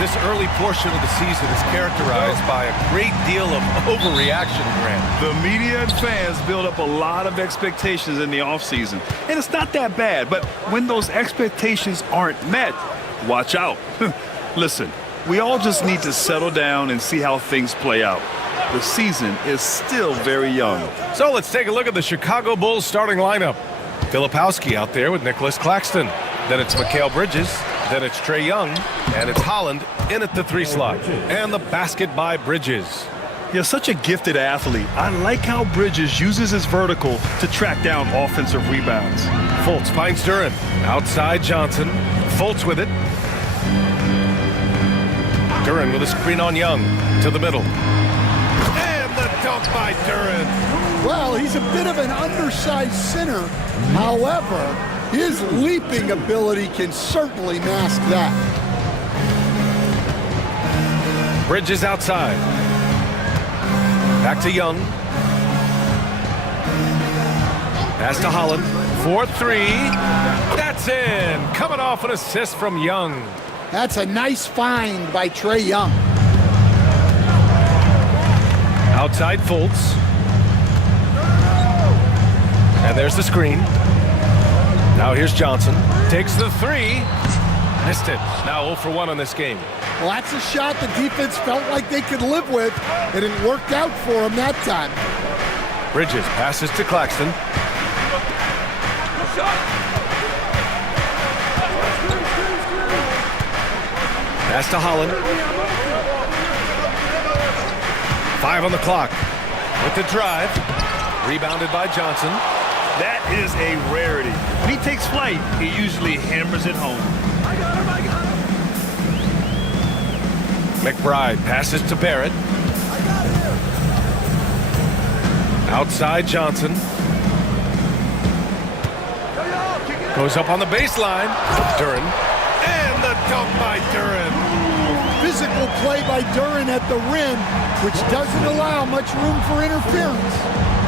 This early portion of the season is characterized by a great deal of overreaction, Grant. The media and fans build up a lot of expectations in the offseason, and it's not that bad, but when those expectations aren't met, watch out. Listen, we all just need to settle down and see how things play out. the season is still very young. So let's take a look at the Chicago Bulls starting lineup. Filipowski out there with Nicholas Claxton. Then it's Mikal Bridges. Then it's Trae Young. And it's Holland in at the 3 slot. And the basket by Bridges. He's such a gifted athlete. I like how Bridges uses his vertical to track down offensive rebounds. Fultz finds Duren. Outside Johnson. Fultz with it. Duren with a screen on Young. To the middle. And the dunk by Duren. Well, he's a bit of an undersized center. However, his leaping ability can certainly mask that. Bridges outside. Back to Young. Pass to Holland. 4-3. That's in. Coming off an assist from Young. That's a nice find by Trae Young. Outside Fultz. And there's the screen. Now here's Johnson. Takes the 3. Missed it. Now 0 for 1 on this game. Well, that's a shot the defense felt like they could live with, and it worked out for him that time. Bridges passes to Claxton. Pass to Holland. 5 on the clock. With the drive. Rebounded by Johnson. That is a rarity. When he takes flight, he usually hammers it home. McBride passes to Barrett. Outside Johnson. Goes up on the baseline. Duren. And the dunk by Duren. Physical play by Duren at the rim, which doesn't allow much room for interference.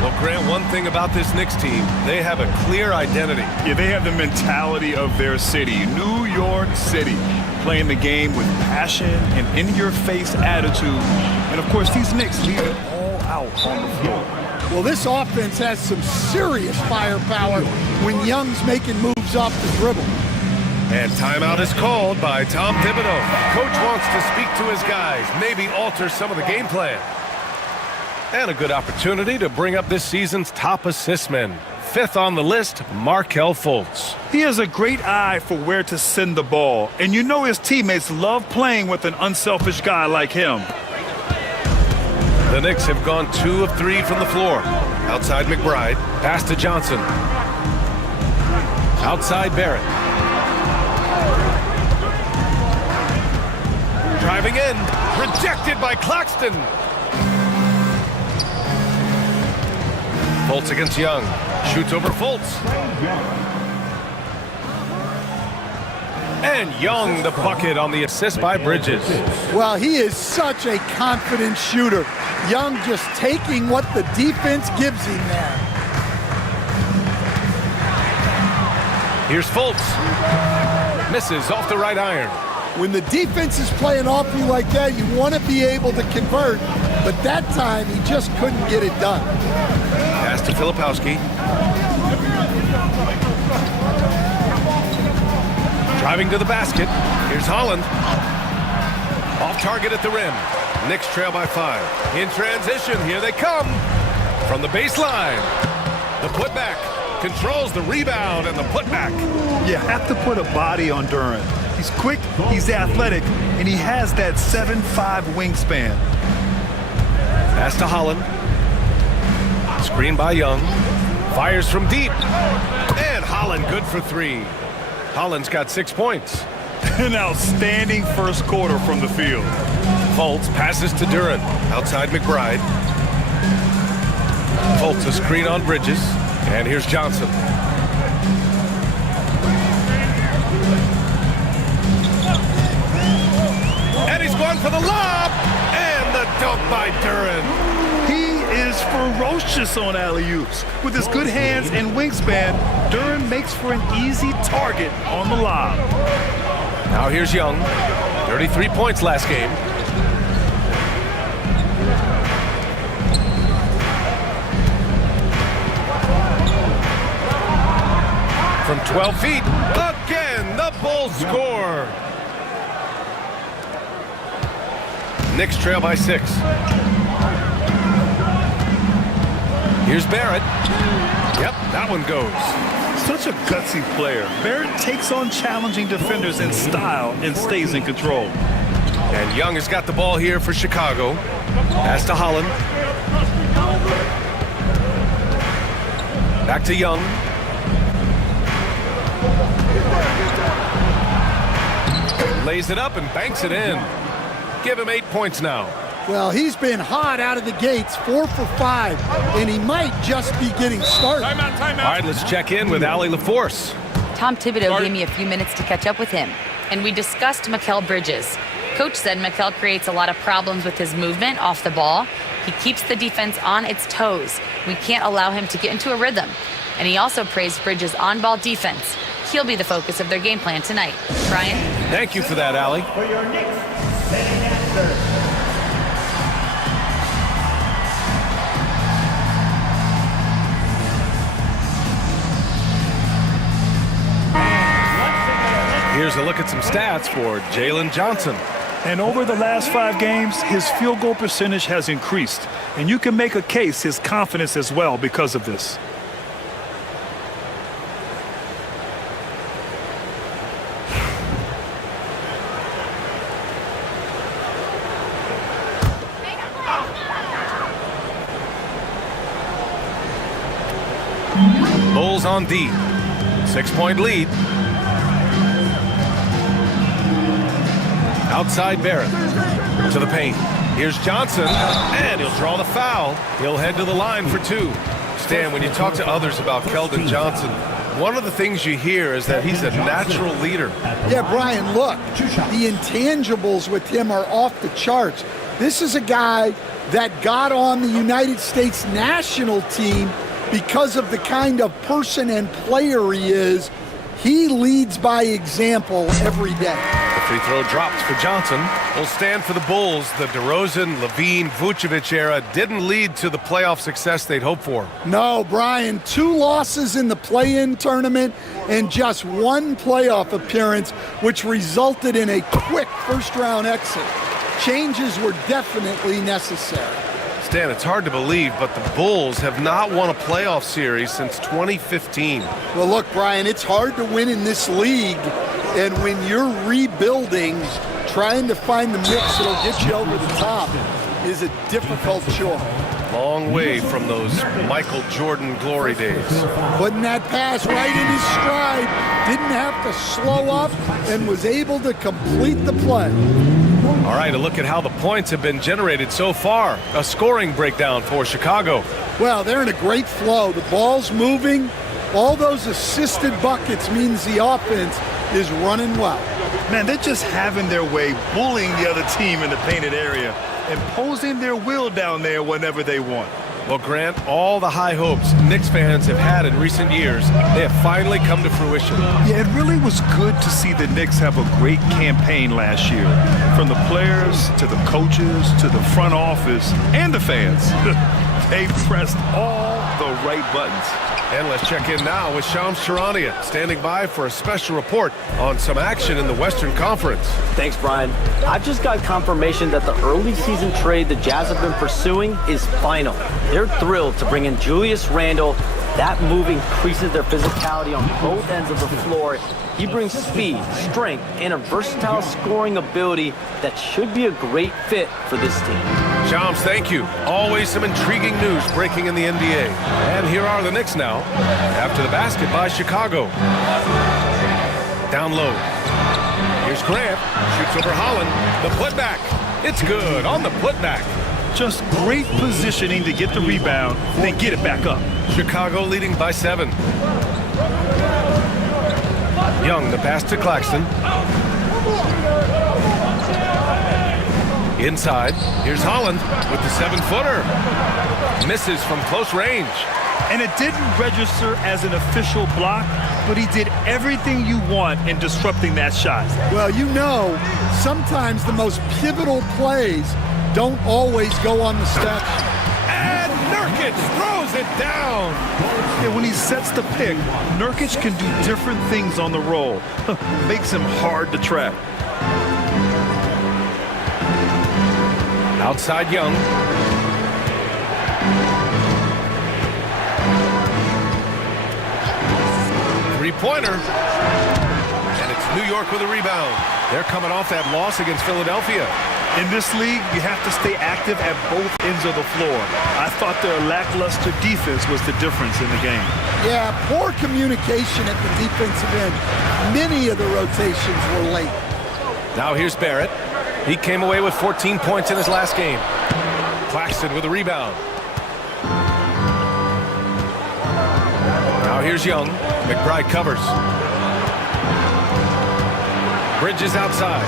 Well, Grant, one thing about this Knicks team, they have a clear identity. Yeah, they have the mentality of their city, New York City, playing the game with passion and in-your-face attitude. And, of course, these Knicks leave it all out on the floor. Well, this offense has some serious firepower when Young's making moves off the dribble. And timeout is called by Tom Thibodeau. Coach wants to speak to his guys, maybe alter some of the game plan. And a good opportunity to bring up this season's top assist man. 5th on the list, Markelle Fultz. He has a great eye for where to send the ball. And you know his teammates love playing with an unselfish guy like him. The Knicks have gone 2 of 3 from the floor. Outside McBride. Pass to Johnson. Outside Barrett. Driving in. Rejected by Claxton. Fultz against Young. Shoots over Fultz. And Young the bucket on the assist by Bridges. Well, he is such a confident shooter. Young just taking what the defense gives him there. Here's Fultz. Misses off the right iron. When the defense is playing off you like that, you want to be able to convert. But that time, he just couldn't get it done. Pass to Filipowski. Driving to the basket. Here's Holland. Off target at the rim. Knicks trail by 5. In transition, here they come. From the baseline. The putback. Controls the rebound and the putback. You have to put a body on Duren. He's quick, he's athletic, and he has that 7'5" wingspan. Pass to Holland. Screen by Young. Fires from deep. And Holland good for 3. Holland's got 6 points. An outstanding first quarter from the field. Fultz passes to Duren. Outside McBride. Fultz a screen on Bridges. And here's Johnson. And he's going for the lob. And the dunk by Duren. He is ferocious on alley-oops. With his good hands and wingspan, Duren makes for an easy target on the lob. Now here's Young. 33 points last game. From 12 feet, again, the Bulls score. Knicks trail by 6. Here's Barrett. Yep, that one goes. Such a gutsy player. Barrett takes on challenging defenders in style and stays in control. And Young has got the ball here for Chicago. Pass to Holland. Back to Young. Lays it up and banks it in. Give him 8 points now. Well, he's been hot out of the gates, 4 for 5, and he might just be getting started. All right, let's check in with Allie LaForce. Tom Thibodeau gave me a few minutes to catch up with him, and we discussed Mikal Bridges. Coach said Mikal creates a lot of problems with his movement off the ball. He keeps the defense on its toes. We can't allow him to get into a rhythm. And he also praised Bridges' on-ball defense. He'll be the focus of their game plan tonight. Brian? Thank you for that, Allie. For your Knicks, setting answer. Here's a look at some stats for Jalen Johnson. And over the last 5 games, his field goal percentage has increased. And you can make a case his confidence as well because of this. Bulls on D. 6-point lead. Outside Barrett to the paint. Here's Johnson, and he'll draw the foul. He'll head to the line for 2. Stan, when you talk to others about Keldon Johnson, one of the things you hear is that he's a natural leader. Yeah, Brian, look, the intangibles with him are off the charts. This is a guy that got on the United States national team because of the kind of person and player he is. He leads by example every day. The free throw dropped for Johnson. Will stand for the Bulls. The DeRozan, Levine, Vucevic era didn't lead to the playoff success they'd hoped for. No, Brian, 2 losses in the play-in tournament and just 1 playoff appearance, which resulted in a quick first-round exit. Changes were definitely necessary. Stan, it's hard to believe, but the Bulls have not won a playoff series since 2015. Well, look, Brian, it's hard to win in this league, and when you're rebuilding, trying to find the mix that'll get you over the top is a difficult chore. Long way from those Michael Jordan glory days. Putting that pass right in his stride, didn't have to slow up, and was able to complete the play. All right, a look at how the points have been generated so far. A scoring breakdown for Chicago. Well, they're in a great flow. The ball's moving. All those assisted buckets means the offense is running well. Man, they're just having their way, bullying the other team in the painted area, imposing their will down there whenever they want. Well, Grant, all the high hopes Knicks fans have had in recent years, they have finally come to fruition. Yeah, it really was good to see the Knicks have a great campaign last year. From the players to the coaches to the front office and the fans. They pressed all the right buttons. And let's check in now with Shams Charania, standing by for a special report on some action in the Western Conference. Thanks, Brian. I've just got confirmation that the early season trade the Jazz have been pursuing is final. They're thrilled to bring in Julius Randle. That move increases their physicality on both ends of the floor. He brings speed, strength, and a versatile scoring ability that should be a great fit for this team. Shams, thank you. Always some intriguing news breaking in the NBA. And here are the Knicks now, after the basket by Chicago. Down low. Here's Grant. Shoots over Holland. The putback. It's good on the putback. Just great positioning to get the rebound, then get it back up. Chicago leading by 7. Young, the pass to Claxton. Inside, here's Holland with the 7-footer. Misses from close range. And it didn't register as an official block, but he did everything you want in disrupting that shot. Well, you know, sometimes the most pivotal plays don't always go on the steps. And Nurkic throws it down. Yeah, when he sets the pick, Nurkic can do different things on the roll. Makes him hard to track. Outside Young. three-pointer. And it's New York with a rebound. They're coming off that loss against Philadelphia. In this league, you have to stay active at both ends of the floor. I thought their lackluster defense was the difference in the game. Yeah, poor communication at the defensive end. Many of the rotations were late. Now here's Barrett. He came away with 14 points in his last game. Claxton with a rebound. Now here's Young. McBride covers. Bridges outside.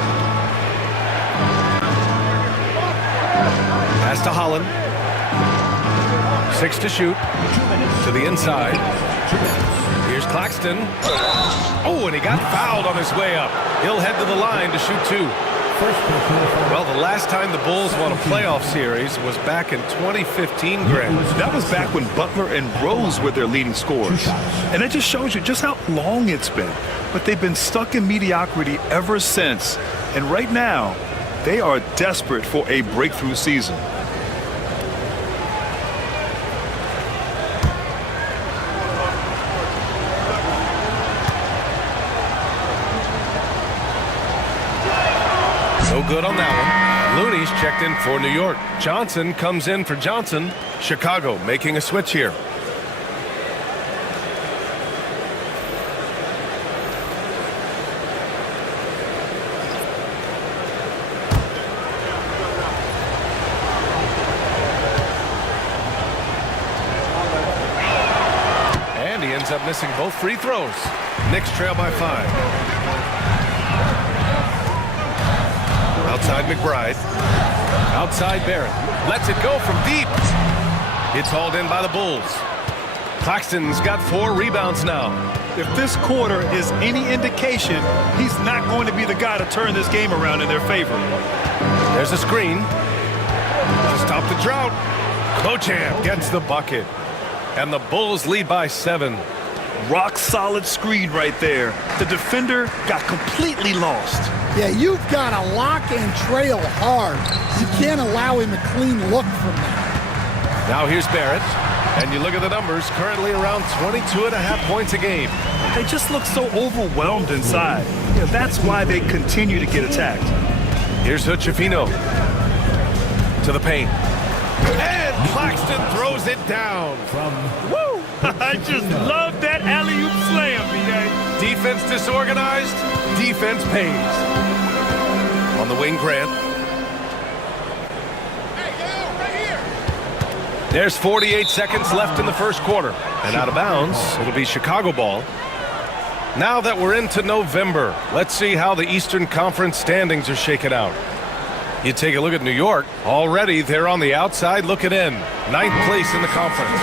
Pass to Holland. 6 to shoot. To the inside. Here's Claxton. Oh, and he got fouled on his way up. He'll head to the line to shoot 2. Well, the last time the Bulls won a playoff series was back in 2015, Grant. That was back when Butler and Rose were their leading scorers. And it just shows you just how long it's been. But they've been stuck in mediocrity ever since. And right now, they are desperate for a breakthrough season. No good on that one. Looney's checked in for New York. Johnson comes in for Johnson. Chicago making a switch here. And he ends up missing both free throws. Knicks trail by 5. Outside McBride. Outside Barrett. Lets it go from deep. It's hauled in by the Bulls. Claxton's got 4 rebounds now. If this quarter is any indication, he's not going to be the guy to turn this game around in their favor. There's a screen. To stop the drought. Beauchamp gets the bucket. And the Bulls lead by 7. Rock solid screen right there. The defender got completely lost. Yeah, you've got to lock and trail hard. You can't allow him a clean look from that. Now here's Barrett. And you look at the numbers, currently around 22.5 points a game. They just look so overwhelmed inside. Yeah, that's why they continue to get attacked. Here's Hochefino. To the paint. And Claxton throws it down. Woo! I just love that alley-oop slam, B.A. Defense disorganized, defense pays. On the wing, Grant. There's 48 seconds left in the first quarter. And out of bounds, it'll be Chicago ball. Now that we're into November, let's see how the Eastern Conference standings are shaken out. You take a look at New York. Already, they're on the outside looking in. 9th place in the conference.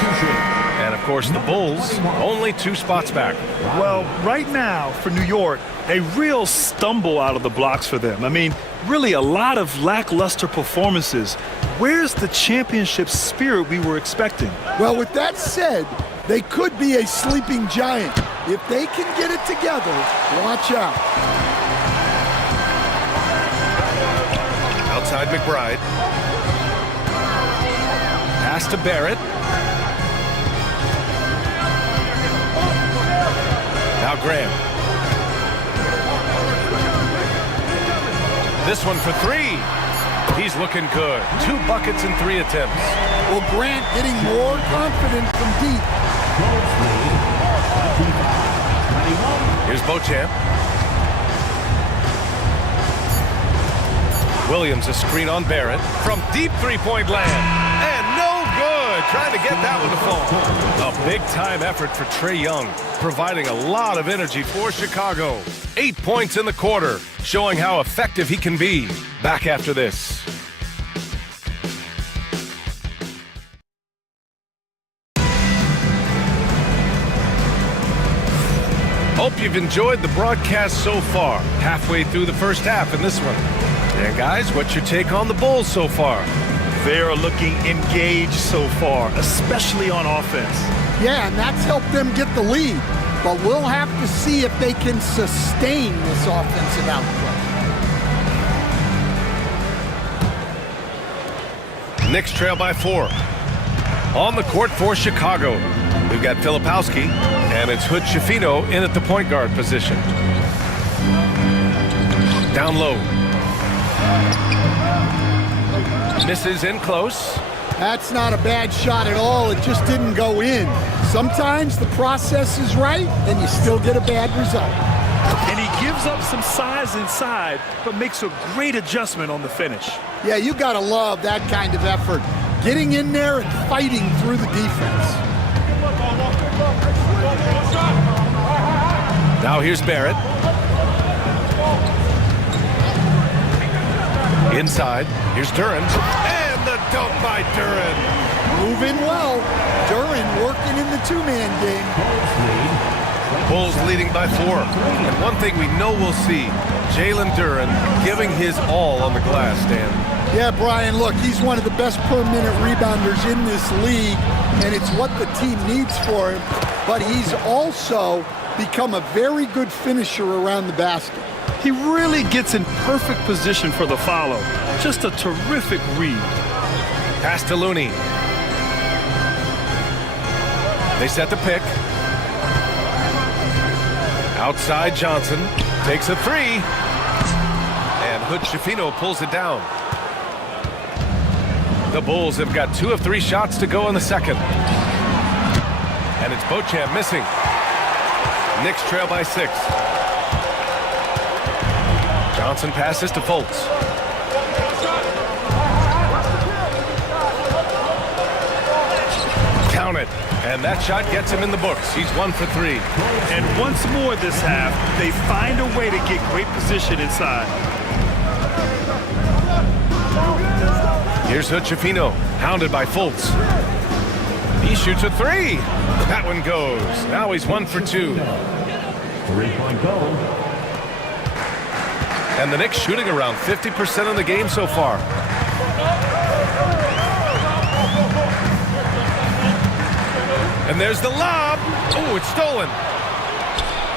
And, of course, the Bulls, only 2 spots back. Well, right now, for New York, a real stumble out of the blocks for them. I mean, really a lot of lackluster performances. Where's the championship spirit we were expecting? Well, with that said, they could be a sleeping giant. If they can get it together, watch out. Outside McBride. Pass to Barrett. Now Graham. This one for 3. He's looking good. 2 buckets in 3 attempts. Well, Grant getting more confident from deep. Here's Beauchamp. Williams a screen on Barrett from deep 3-point land. And no good. Trying to get that one to fall. A big-time effort for Trae Young, providing a lot of energy for Chicago. 8 points in the quarter, showing how effective he can be. Back after this. Hope you've enjoyed the broadcast so far. Halfway through the first half in this one. And guys, what's your take on the Bulls so far? They're looking engaged so far, especially on offense. Yeah, and that's helped them get the lead. But we'll have to see if they can sustain this offensive output. Knicks trail by 4. On the court for Chicago, we've got Filipowski And it's Hood Schifino in at the point guard position. Down low. Misses in close. That's not a bad shot at all. It just didn't go in. Sometimes the process is right, and you still get a bad result. And he gives up some size inside, but makes a great adjustment on the finish. Yeah, you got to love that kind of effort. Getting in there and fighting through the defense. Now here's Barrett. Inside, here's Duran. And the dunk by Duran. Moving well. Duran working in the two-man game. Bulls leading by 4. And one thing we know we'll see, Jalen Duran giving his all on the glass, Dan. Yeah, Brian, look, he's one of the best per-minute rebounders in this league, and it's what the team needs for him. But he's also become a very good finisher around the basket. He really gets in perfect position for the follow. Just a terrific read. Pass to Looney. They set the pick. Outside Johnson. Takes a 3. And Hood Schifino pulls it down. The Bulls have got 2 of 3 shots to go in the second. And it's Beauchamp missing. Knicks trail by 6. Johnson passes to Fultz. Count it. And that shot gets him in the books. He's 1 for 3. And once more this half, they find a way to get great position inside. Here's Hood Schifino, hounded by Fultz. He shoots a 3. That one goes. Now he's 1 for 2. 3-point goal. And the Knicks shooting around 50% of the game so far. And there's the lob. Oh, it's stolen.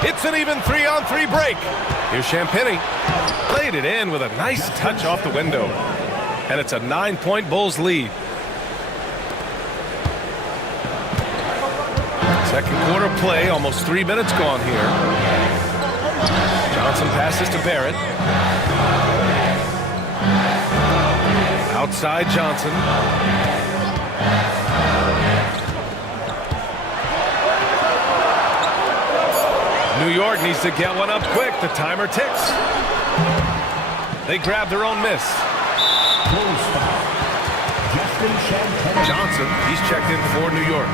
It's an even 3-on-3 break. Here's Champagny. Played it in with a nice touch off the window. And it's a 9-point Bulls lead. Second quarter play, almost 3 minutes gone here. Johnson passes to Barrett. Outside Johnson. New York needs to get one up quick. The timer ticks. They grab their own miss. Johnson, he's checked in for New York.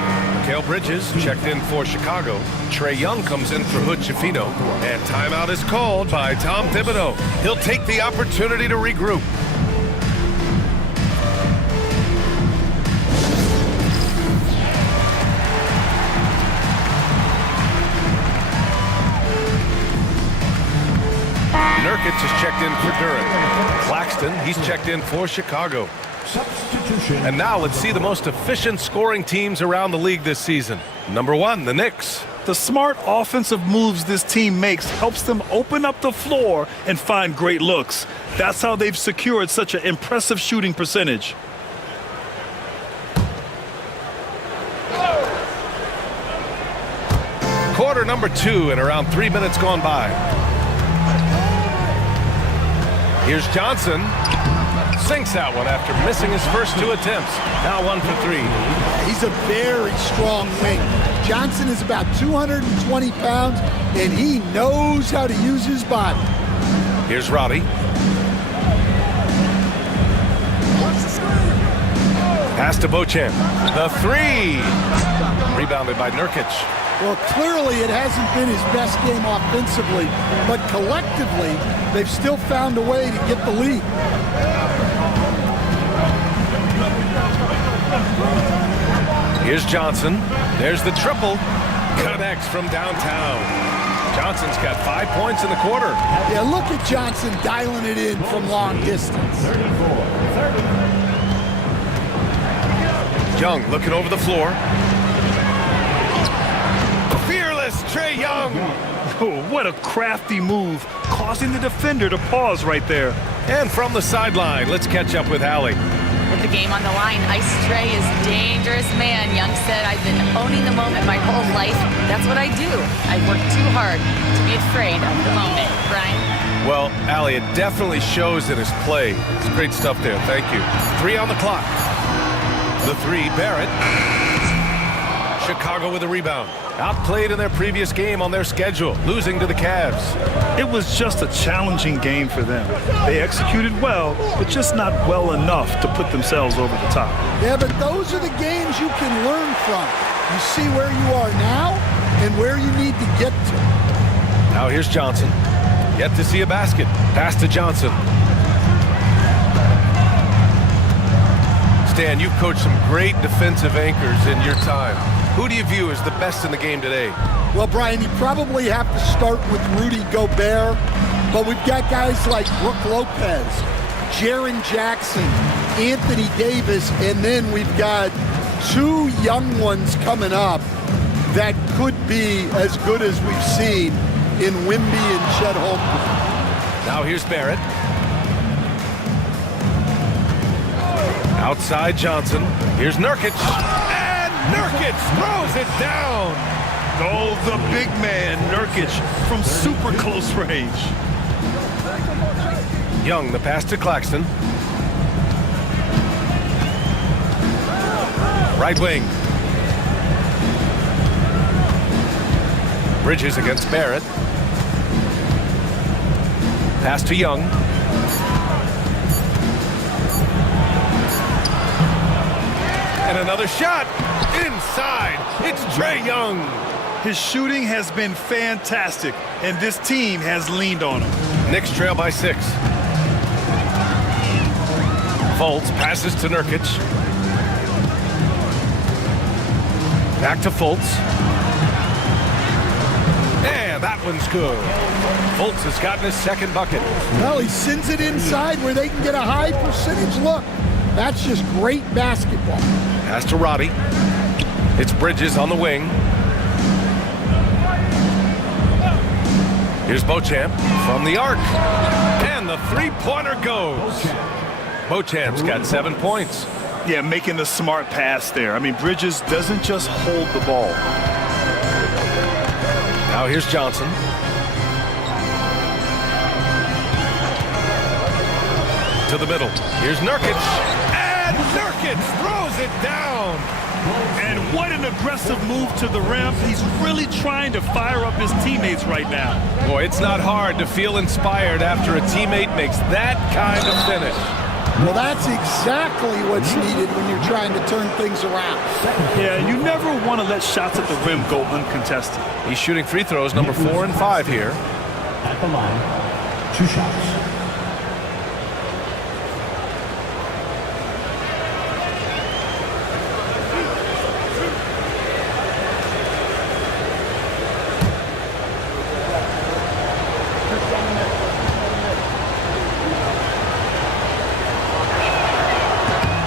Mikal Bridges checked in for Chicago. Trae Young comes in for Hood Schifino. And timeout is called by Tom Thibodeau. He'll take the opportunity to regroup. Nurkic is checked in for Duran. Claxton, he's checked in for Chicago. And now let's see the most efficient scoring teams around the league this season. Number 1, the Knicks. The smart offensive moves this team makes helps them open up the floor and find great looks. That's how they've secured such an impressive shooting percentage. Quarter number 2 and around 3 minutes gone by. Here's Johnson. Sinks that one after missing his first 2 attempts. Now 1 for 3. He's a very strong wing. Johnson is about 220 pounds, and he knows how to use his body. Here's Roddy. Pass to Beauchamp. The 3. Rebounded by Nurkic. Well, clearly it hasn't been his best game offensively, but collectively, they've still found a way to get the lead. Here's Johnson. There's the triple. Connects from downtown. Johnson's got 5 points in the quarter. Yeah, look at Johnson dialing it in from long distance. Young looking over the floor. Fearless Trae Young. Oh, what a crafty move, causing the defender to pause right there. And from the sideline, let's catch up with Hallie. With the game on the line, Ice Trey is dangerous man. Young said, I've been owning the moment my whole life. That's what I do. I work too hard to be afraid of the moment. Brian? Well, Allie, it definitely shows in his play. It's great stuff there. Thank you. 3 on the clock. The 3, Barrett. Chicago with a rebound. Outplayed in their previous game on their schedule, losing to the Cavs. It was just a challenging game for them. They executed well, but just not well enough to put themselves over the top. Yeah, but those are the games you can learn from. You see where you are now and where you need to get to. Now here's Johnson. Yet to see a basket. Pass to Johnson. Stan, you've coached some great defensive anchors in your time. Who do you view as the best in the game today? Well, Brian, you probably have to start with Rudy Gobert, but we've got guys like Brook Lopez, Jaren Jackson, Anthony Davis, and then we've got 2 young ones coming up that could be as good as we've seen in Wimby and Chet Holmgren. Now here's Barrett. Outside Johnson. Here's Nurkic. And Nurkic throws it down. Oh, the big man, Nurkic, from super close range. Young, the pass to Claxton. Right wing. Bridges against Barrett. Pass to Young. And another shot. Inside. It's Trae Young. His shooting has been fantastic, and this team has leaned on him. Knicks trail by 6. Fultz passes to Nurkic. Back to Fultz. And that one's good. Fultz has gotten his second bucket. Well, he sends it inside where they can get a high percentage look. That's just great basketball. Pass to Roddy. It's Bridges on the wing. Here's Beauchamp from the arc. And the three-pointer goes. Beauchamp's got 7 points. Yeah, making the smart pass there. I mean, Bridges doesn't just hold the ball. Now here's Johnson. To the middle. Here's Nurkic. And Nurkic throws it down. And what an aggressive move to the rim. He's really trying to fire up his teammates right now. Boy, it's not hard to feel inspired after a teammate makes that kind of finish. Well, that's exactly what's needed when you're trying to turn things around. Yeah, you never want to let shots at the rim go uncontested. He's shooting free throws, number 4 and 5 here. At the line, 2 shots.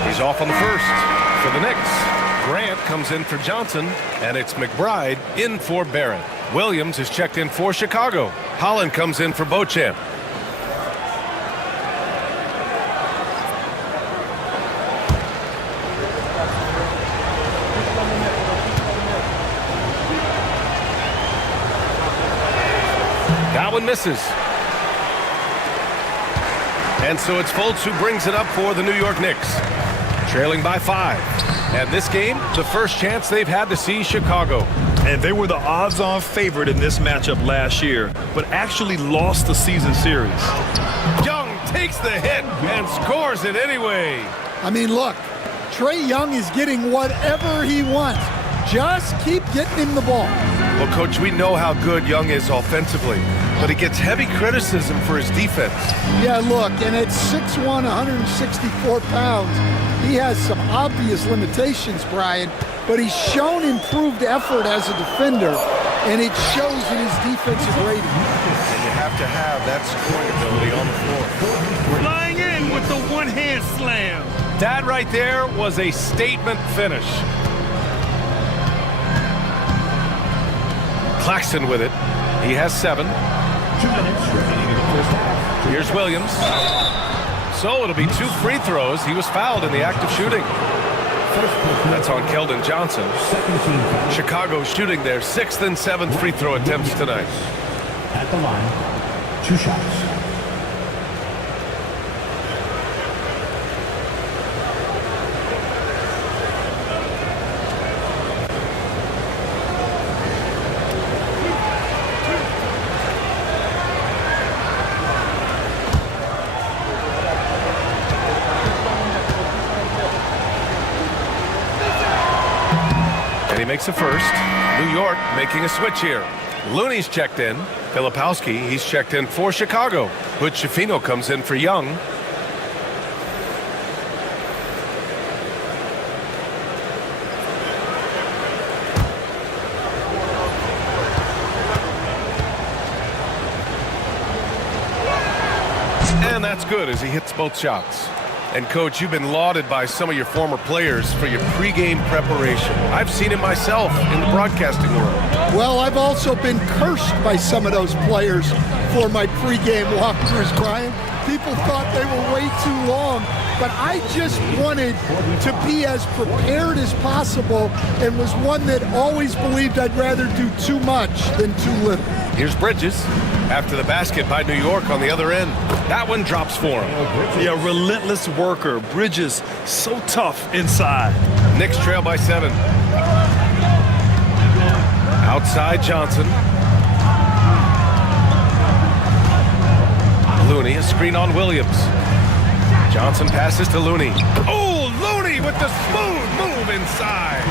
He's off on the first for the Knicks. Grant comes in for Johnson, and it's McBride in for Barrett. Williams is checked in for Chicago. Holland comes in for Beauchamp. That one misses. And so it's Fultz who brings it up for the New York Knicks. Trailing by 5. And this game, the first chance they've had to see Chicago. And they were the odds-on favorite in this matchup last year, but actually lost the season series. Young takes the hit and scores it anyway. I mean, look, Trae Young is getting whatever he wants. Just keep getting him the ball. Well, Coach, we know how good Young is offensively, but he gets heavy criticism for his defense. Yeah, look, and at 6'1", 164 pounds, he has some obvious limitations, Brian, but he's shown improved effort as a defender, and it shows in his defensive rating. And you have to have that scoring ability on the floor. Flying in with the one-hand slam. That right there was a statement finish. Claxton with it. He has 7. 2 minutes remaining in the first half. Here's Williams. So it'll be 2 free throws. He was fouled in the act of shooting. That's on Keldon Johnson. Second team foul. Chicago shooting their 6th and 7th free throw attempts tonight. At the line, 2 shots. And he makes a first. New York making a switch here. Looney's checked in. Filipowski, he's checked in for Chicago. Hood Schifino comes in for Young. And that's good as he hits both shots. And, Coach, you've been lauded by some of your former players for your pregame preparation. I've seen it myself in the broadcasting world. Well, I've also been cursed by some of those players for my pregame walkthroughs, Brian. People thought they were way too long, but I just wanted to be as prepared as possible and was one that always believed I'd rather do too much than too little. Here's Bridges after the basket by New York on the other end. That one drops for him. Yeah, relentless worker. Bridges, so tough inside. Knicks trail by 7. Outside Johnson. Looney, a screen on Williams. Johnson passes to Looney. Oh, Looney with the smooth move inside.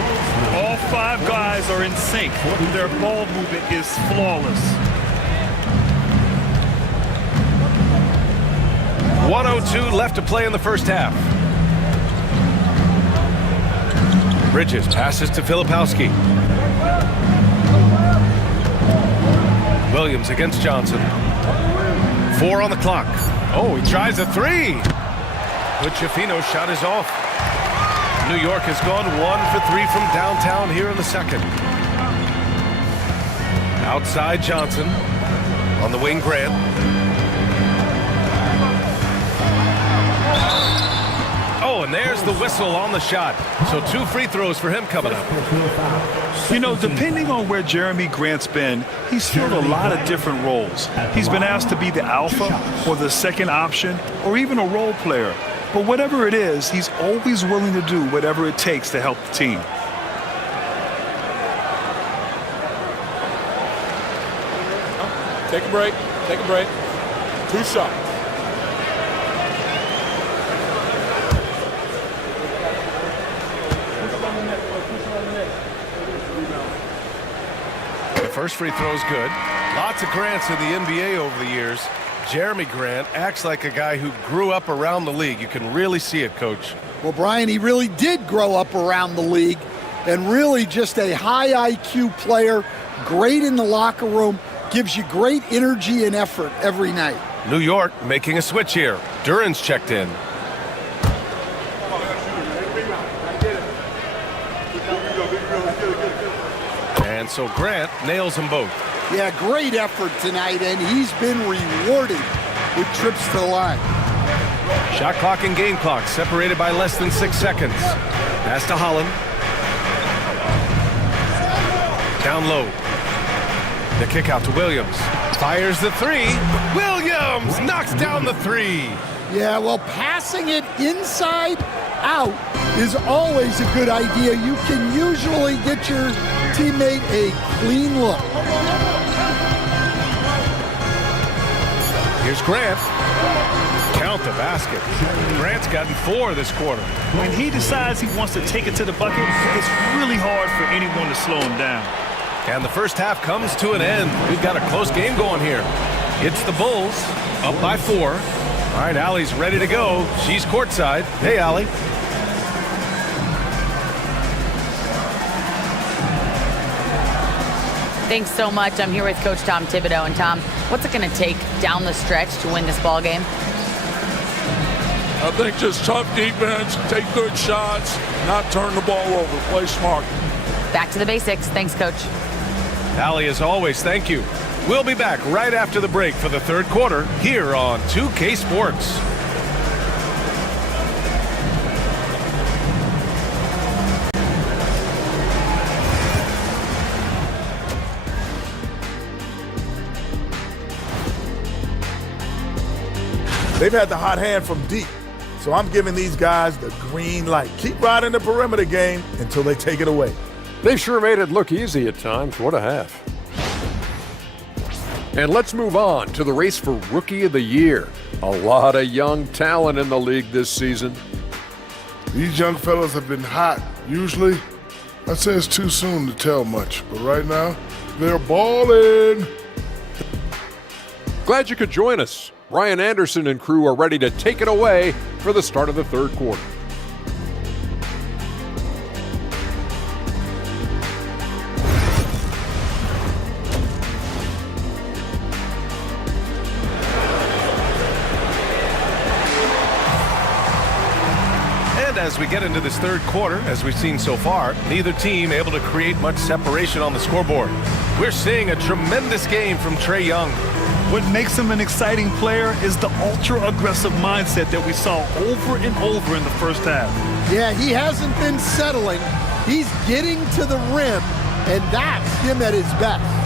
All 5 guys are in sync. Their ball movement is flawless. 1:02 left to play in the first half. Bridges passes to Filipowski. Williams against Johnson. 4 on the clock. Oh, he tries a 3. But Schifino's shot is off. New York has gone 1 for 3 from downtown here in the second. Outside Johnson. On the wing, Grant. Oh, and there's the whistle on the shot. So 2 free throws for him coming up. You know, depending on where Jeremy Grant's been, he's filled a lot of different roles. He's been asked to be the alpha or the second option or even a role player. But whatever it is, he's always willing to do whatever it takes to help the team. Take a break. Take a break. 2 shots. The first free throw is good. Lots of Grants in the NBA over the years. Jeremy Grant acts like a guy who grew up around the league. You can really see it, Coach. Well, Brian, he really did grow up around the league and really just a high IQ player, great in the locker room, gives you great energy and effort every night. New York making a switch here. Duran's checked in. And so Grant nails them both. Yeah, great effort tonight, and he's been rewarded with trips to the line. Shot clock and game clock separated by less than 6 seconds. Pass to Holland. Down low. The kick out to Williams. Fires the 3. Williams knocks down the 3. Yeah, well, passing it inside out is always a good idea. You can usually get your teammate a clean look. Here's Grant. Count the basket. Grant's gotten 4 this quarter. When he decides he wants to take it to the bucket, it's really hard for anyone to slow him down. And the first half comes to an end. We've got a close game going here. It's the Bulls up by 4. All right, Allie's ready to go. She's courtside. Hey, Allie. Thanks so much. I'm here with Coach Tom Thibodeau. And Tom, what's it going to take down the stretch to win this ball game? I think just tough defense, take good shots, not turn the ball over, play smart. Back to the basics. Thanks, Coach. Allie, as always, thank you. We'll be back right after the break for the third quarter here on 2K Sports. They've had the hot hand from deep. So I'm giving these guys the green light. Keep riding the perimeter game until they take it away. They sure made it look easy at times. What a half. And let's move on to the race for Rookie of the Year. A lot of young talent in the league this season. These young fellas have been hot. Usually, I'd say it's too soon to tell much, but right now, they're balling. Glad you could join us. Ryan Anderson and crew are ready to take it away for the start of the third quarter. As we get into this third quarter, as we've seen so far, neither team able to create much separation on the scoreboard. We're seeing a tremendous game from Trae Young. What makes him an exciting player is the ultra-aggressive mindset that we saw over and over in the first half. Yeah, he hasn't been settling. He's getting to the rim, and that's him at his best.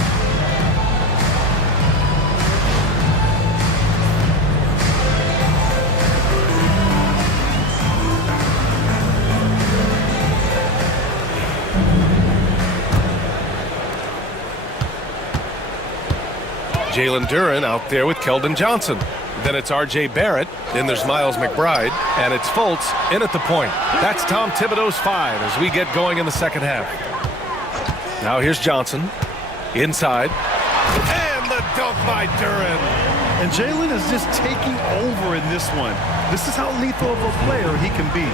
Jalen Duren out there with Keldon Johnson. Then it's R.J. Barrett. Then there's Miles McBride. And it's Fultz in at the point. That's Tom Thibodeau's 5 as we get going in the second half. Now here's Johnson. Inside. And the dunk by Duren. And Jalen is just taking over in this one. This is how lethal of a player he can be.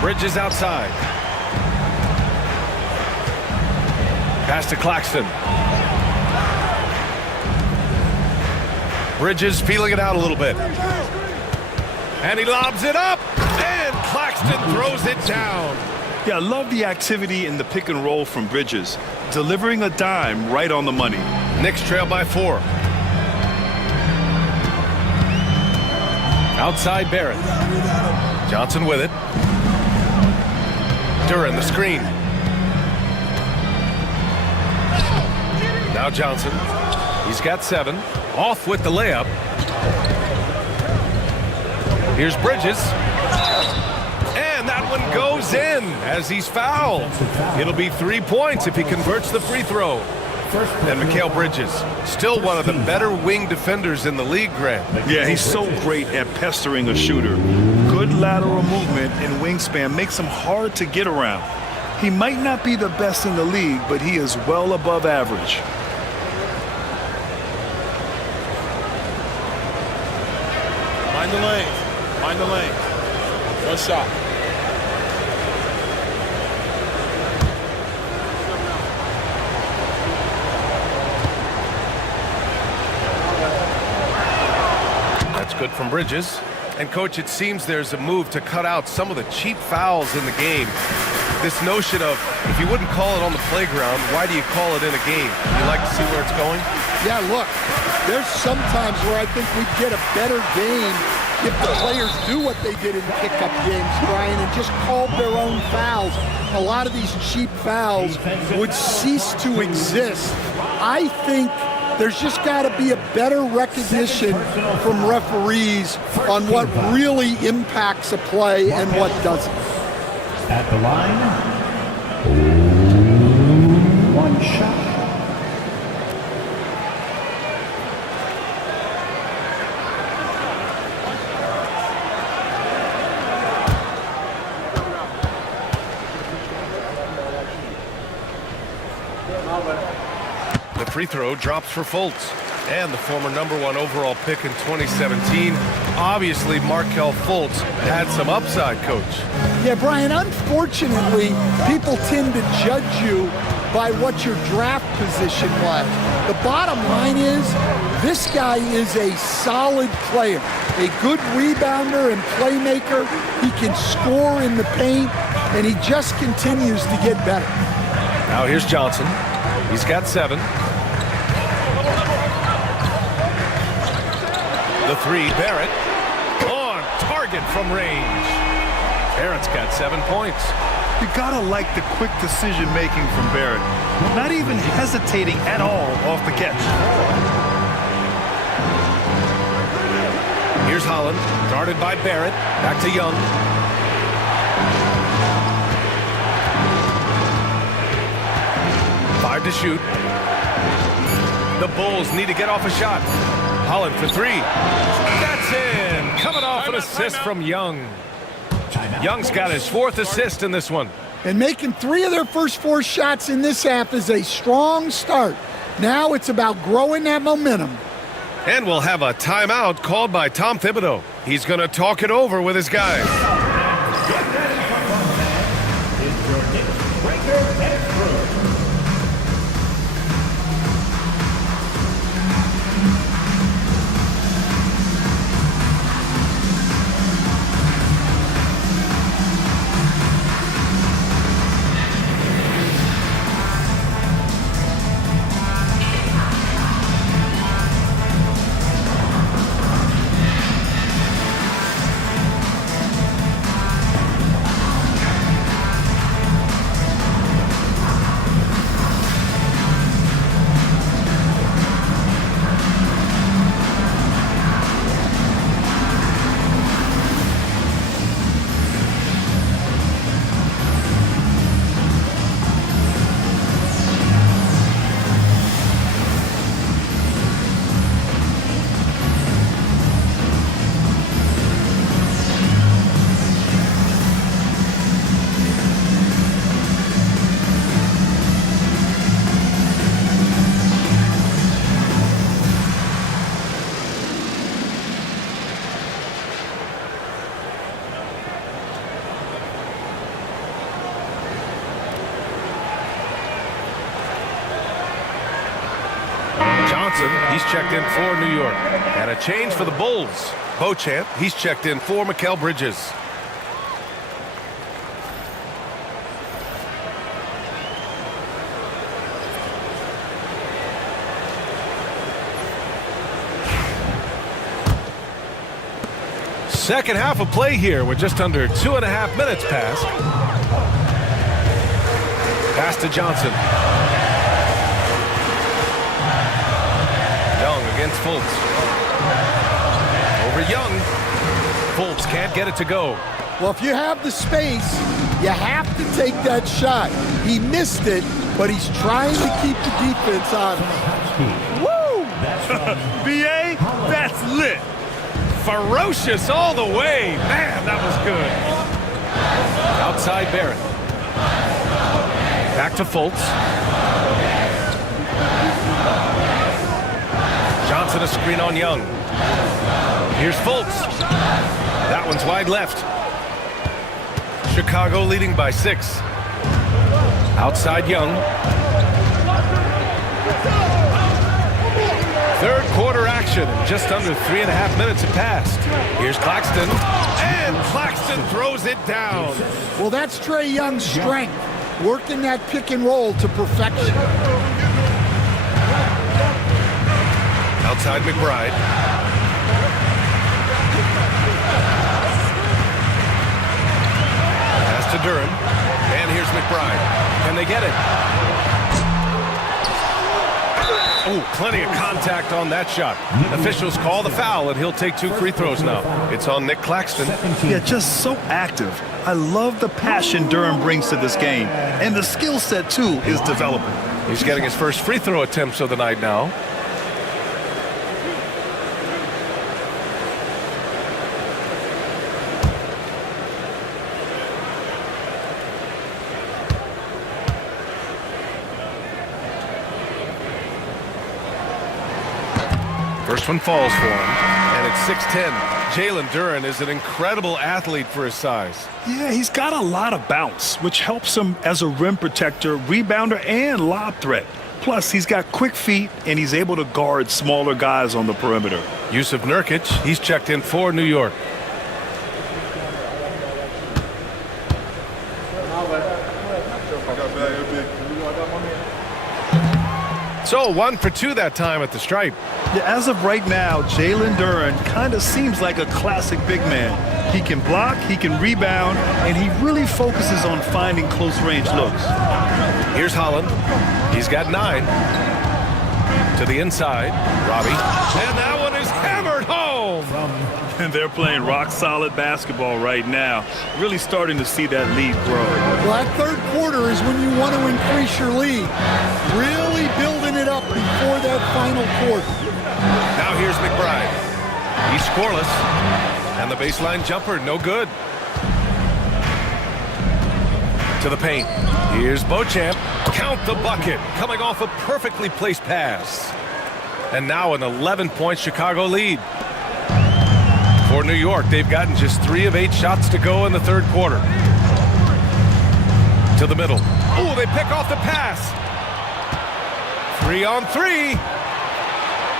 Bridges outside. Pass to Claxton. Bridges feeling it out a little bit. And he lobs it up. And Claxton throws it down. Yeah, I love the activity in the pick and roll from Bridges. Delivering a dime right on the money. Knicks trail by 4. Outside Barrett. Johnson with it. Duren the screen. Now Johnson. He's got 7. Off with the layup. Here's Bridges. And that one goes in as he's fouled. It'll be 3 points if he converts the free throw. And Mikal Bridges, still one of the better wing defenders in the league, Grant. Yeah, he's so great at pestering a shooter. Good lateral movement and wingspan makes him hard to get around. He might not be the best in the league, but he is well above average. Find the lane. Find the lane. One shot. That's good from Bridges. And, Coach, it seems there's a move to cut out some of the cheap fouls in the game. This notion of, if you wouldn't call it on the playground, why do you call it in a game? You like to see where it's going? Yeah, look, there's some times where I think we'd get a better game if the players do what they did in pickup games, Brian, and just called their own fouls. A lot of these cheap fouls would cease to exist. I think there's just got to be a better recognition from referees on what really impacts a play and what doesn't. At the line, 1 shot. The free throw drops for Fultz. And the former #1 overall pick in 2017. Obviously, Markelle Fultz had some upside, Coach. Yeah, Brian, unfortunately, people tend to judge you by what your draft position was. The bottom line is, this guy is a solid player, a good rebounder and playmaker. He can score in the paint, and he just continues to get better. Now here's Johnson. He's got 7. The 3, Barrett. On target from range. Barrett's got 7 points. You gotta like the quick decision making from Barrett. Not even hesitating at all off the catch. Here's Holland, guarded by Barrett. Back to Young. Five to shoot. The Bulls need to get off a shot. Holland for three. That's in. Coming off an assist from Young. Young's got his 4th assist in this one. And making 3 of their first 4 shots in this half is a strong start. Now it's about growing that momentum. And we'll have a timeout called by Tom Thibodeau. He's going to talk it over with his guys. He's checked in for New York. And a change for the Bulls. Beauchamp, he's checked in for Mikal Bridges. Second half of play here with just under 2.5 minutes passed. Pass to Johnson. Against Fultz. Over Young. Fultz can't get it to go. Well, if you have the space, you have to take that shot. He missed it, but he's trying to keep the defense on him. Woo! BA, that's lit. Ferocious all the way. Man, that was good. Outside Barrett. Back to Fultz. Johnson a screen on Young. Here's Fultz. That one's wide left. Chicago leading by 6. Outside Young. Third quarter action. Just under 3.5 minutes have passed. Here's Claxton. And Claxton throws it down. Well, that's Trae Young's strength. Working that pick and roll to perfection. Outside McBride. Pass to Durham. And here's McBride. Can they get it? Oh, plenty of contact on that shot. Officials call the foul, and he'll take 2 free throws now. It's on Nick Claxton. Yeah, just so active. I love the passion Durham brings to this game. And the skill set, too, is developing. He's getting his first free throw attempts of the night now. First one falls for him, and it's 6-10. Jalen Duren is an incredible athlete for his size. Yeah, he's got a lot of bounce, which helps him as a rim protector, rebounder, and lob threat. Plus, he's got quick feet, and he's able to guard smaller guys on the perimeter. Yusuf Nurkic, he's checked in for New York. So 1 for 2 that time at the stripe. Yeah, as of right now, Jalen Duren kind of seems like a classic big man. He can block, he can rebound, and he really focuses on finding close-range looks. Here's Holland. He's got 9. To the inside, Robbie. And that one is hammered home. And they're playing rock-solid basketball right now. Really starting to see that lead grow. Well, that third quarter is when you want to increase your lead. Really building it up before that final quarter. Now here's McBride. He's scoreless. And the baseline jumper, no good. To the paint. Here's Beauchamp. Count the bucket. Coming off a perfectly placed pass. And now an 11-point Chicago lead. For New York, they've gotten just 3 of 8 shots to go in the third quarter. To the middle. Oh, they pick off the pass. 3 on 3.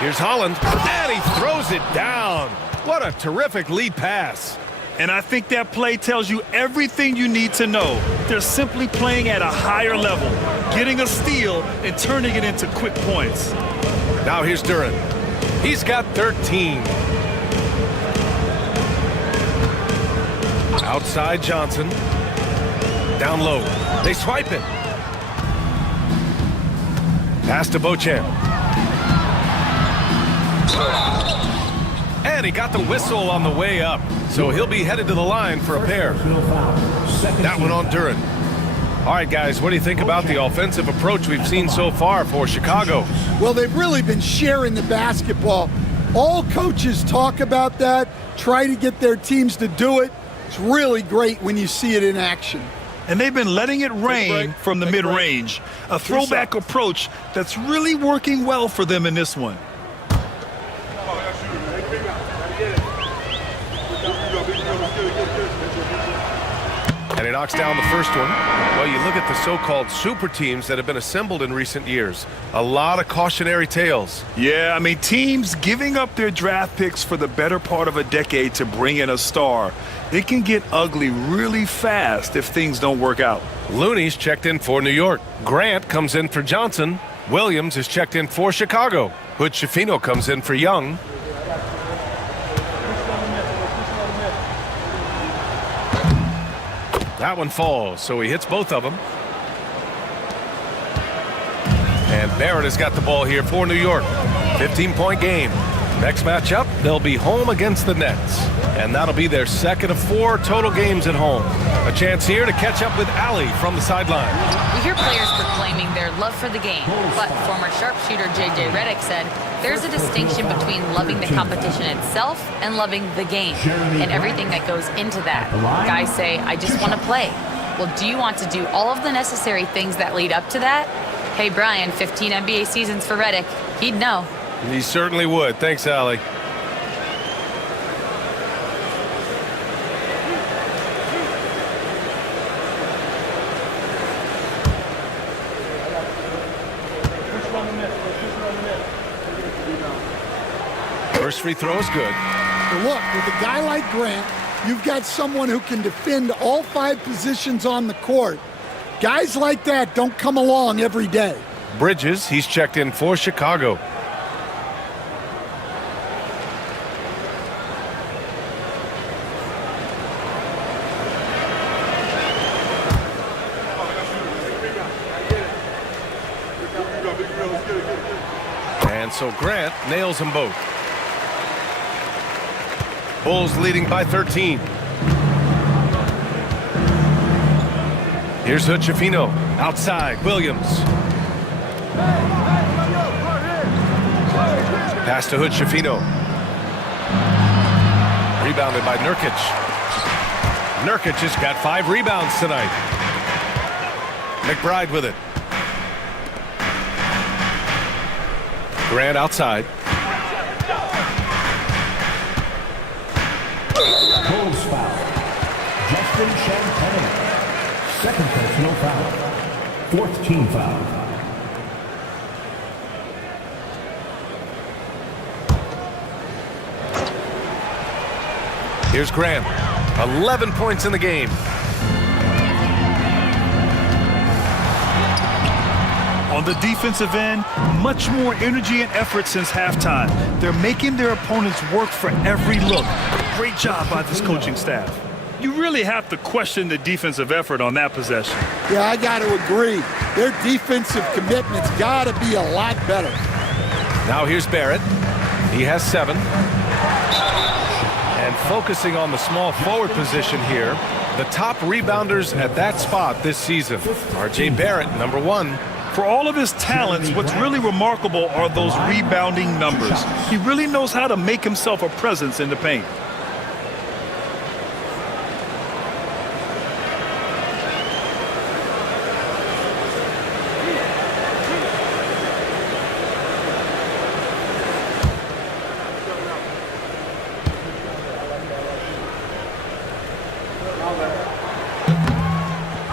Here's Holland, and he throws it down. What a terrific lead pass. And I think that play tells you everything you need to know. They're simply playing at a higher level, getting a steal and turning it into quick points. Now here's Duran. He's got 13. Outside Johnson. Down low. They swipe it. Pass to Beauchamp. And he got the whistle on the way up. So he'll be headed to the line for a pair. That one on Duran. All right, guys, what do you think about the offensive approach we've seen so far for Chicago? Well, they've really been sharing the basketball. All coaches talk about that, try to get their teams to do it. It's really great when you see it in action. And they've been letting it rain from the mid-range. A throwback approach that's really working well for them in this one. And he knocks down the first one. Well, you look at the so-called super teams that have been assembled in recent years. A lot of cautionary tales. Yeah, I mean, teams giving up their draft picks for the better part of a decade to bring in a star. It can get ugly really fast if things don't work out. Looney's checked in for New York. Grant comes in for Johnson. Williams is checked in for Chicago. Hood-Schifino comes in for Young. That one falls, so he hits both of them. And Barrett has got the ball here for New York. 15-point game. Next matchup, they'll be home against the Nets. And that'll be their second of 4 total games at home. A chance here to catch up with Allie from the sideline. We hear players proclaiming their love for the game, but former sharpshooter J.J. Redick said there's a distinction between loving the competition itself and loving the game and everything that goes into that. Guys say, I just want to play. Well, do you want to do all of the necessary things that lead up to that? Hey, Brian, 15 NBA seasons for Redick. He'd know. He certainly would. Thanks, Allie. First free throw is good. But look, with a guy like Grant, you've got someone who can defend all 5 positions on the court. Guys like that don't come along every day. Bridges, he's checked in for Chicago. And so Grant nails them both. Bulls leading by 13. Here's Hood-Schifino. Outside, Williams. Pass to Hood-Schifino. Rebounded by Nurkic. Nurkic has got 5 rebounds tonight. McBride with it. Grant outside. Bulls foul. Justin Champagne. Second personal foul. 4th team foul. Here's Grant. 11 points in the game. On the defensive end, much more energy and effort since halftime. They're making their opponents work for every look. Great job by this coaching staff. You really have to question the defensive effort on that possession. Yeah, I got to agree. Their defensive commitment's got to be a lot better. Now here's Barrett. He has 7. And focusing on the small forward position here. The top rebounders at that spot this season. R.J. Barrett, number 1. For all of his talents, what's really remarkable are those rebounding numbers. He really knows how to make himself a presence in the paint.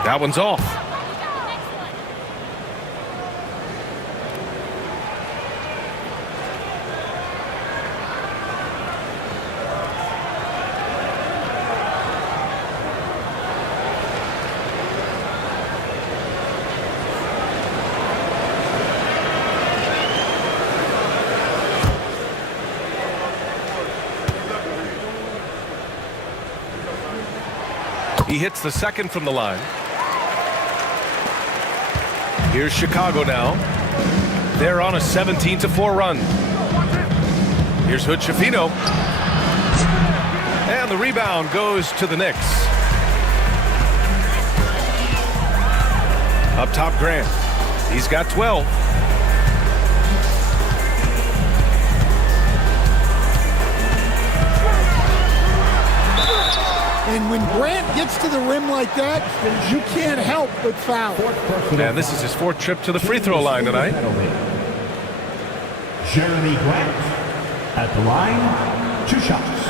That one's off. He hits the second from the line. Here's Chicago now. They're on a 17-4 run. Here's Hood-Schifino. And the rebound goes to the Knicks. Up top, Grant. He's got 12. And when Grant gets to the rim like that, you can't help but foul. And this is his 4th trip to the free throw line tonight. Jeremy Grant at the line, 2 shots.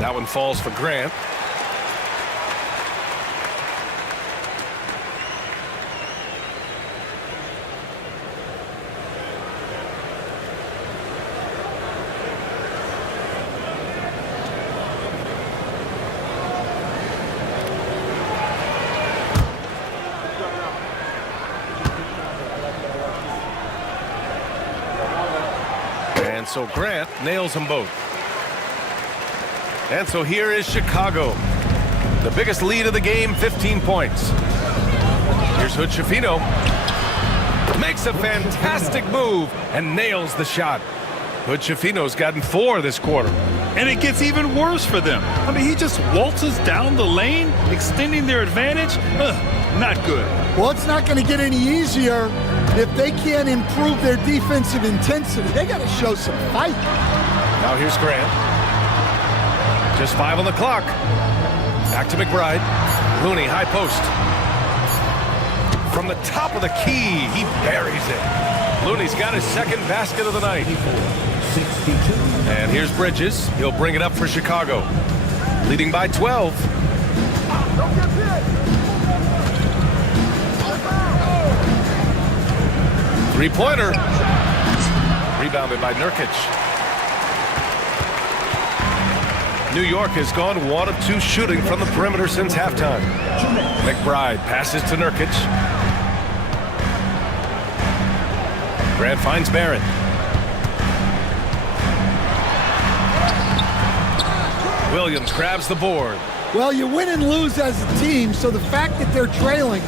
That one falls for Grant. And so Grant nails them both. And so here is Chicago. The biggest lead of the game, 15 points. Here's Hood-Schifino. Makes a fantastic move and nails the shot. Hood-Schifino's gotten 4 this quarter. And it gets even worse for them. I mean, he just waltzes down the lane, extending their advantage. Not good. Well, it's not going to get any easier if they can't improve their defensive intensity. They got to show some fight. Now here's Grant. Just 5 on the clock. Back to McBride. Looney, high post. From the top of the key, he buries it. Looney's got his 2nd basket of the night. 62. And here's Bridges. He'll bring it up for Chicago. Leading by 12. Three-pointer. Rebounded by Nurkic. New York has gone 1 of 2 shooting from the perimeter since halftime. McBride passes to Nurkic. Grant finds Barrett. Williams grabs the board. Well, you win and lose as a team, so the fact that they're trailing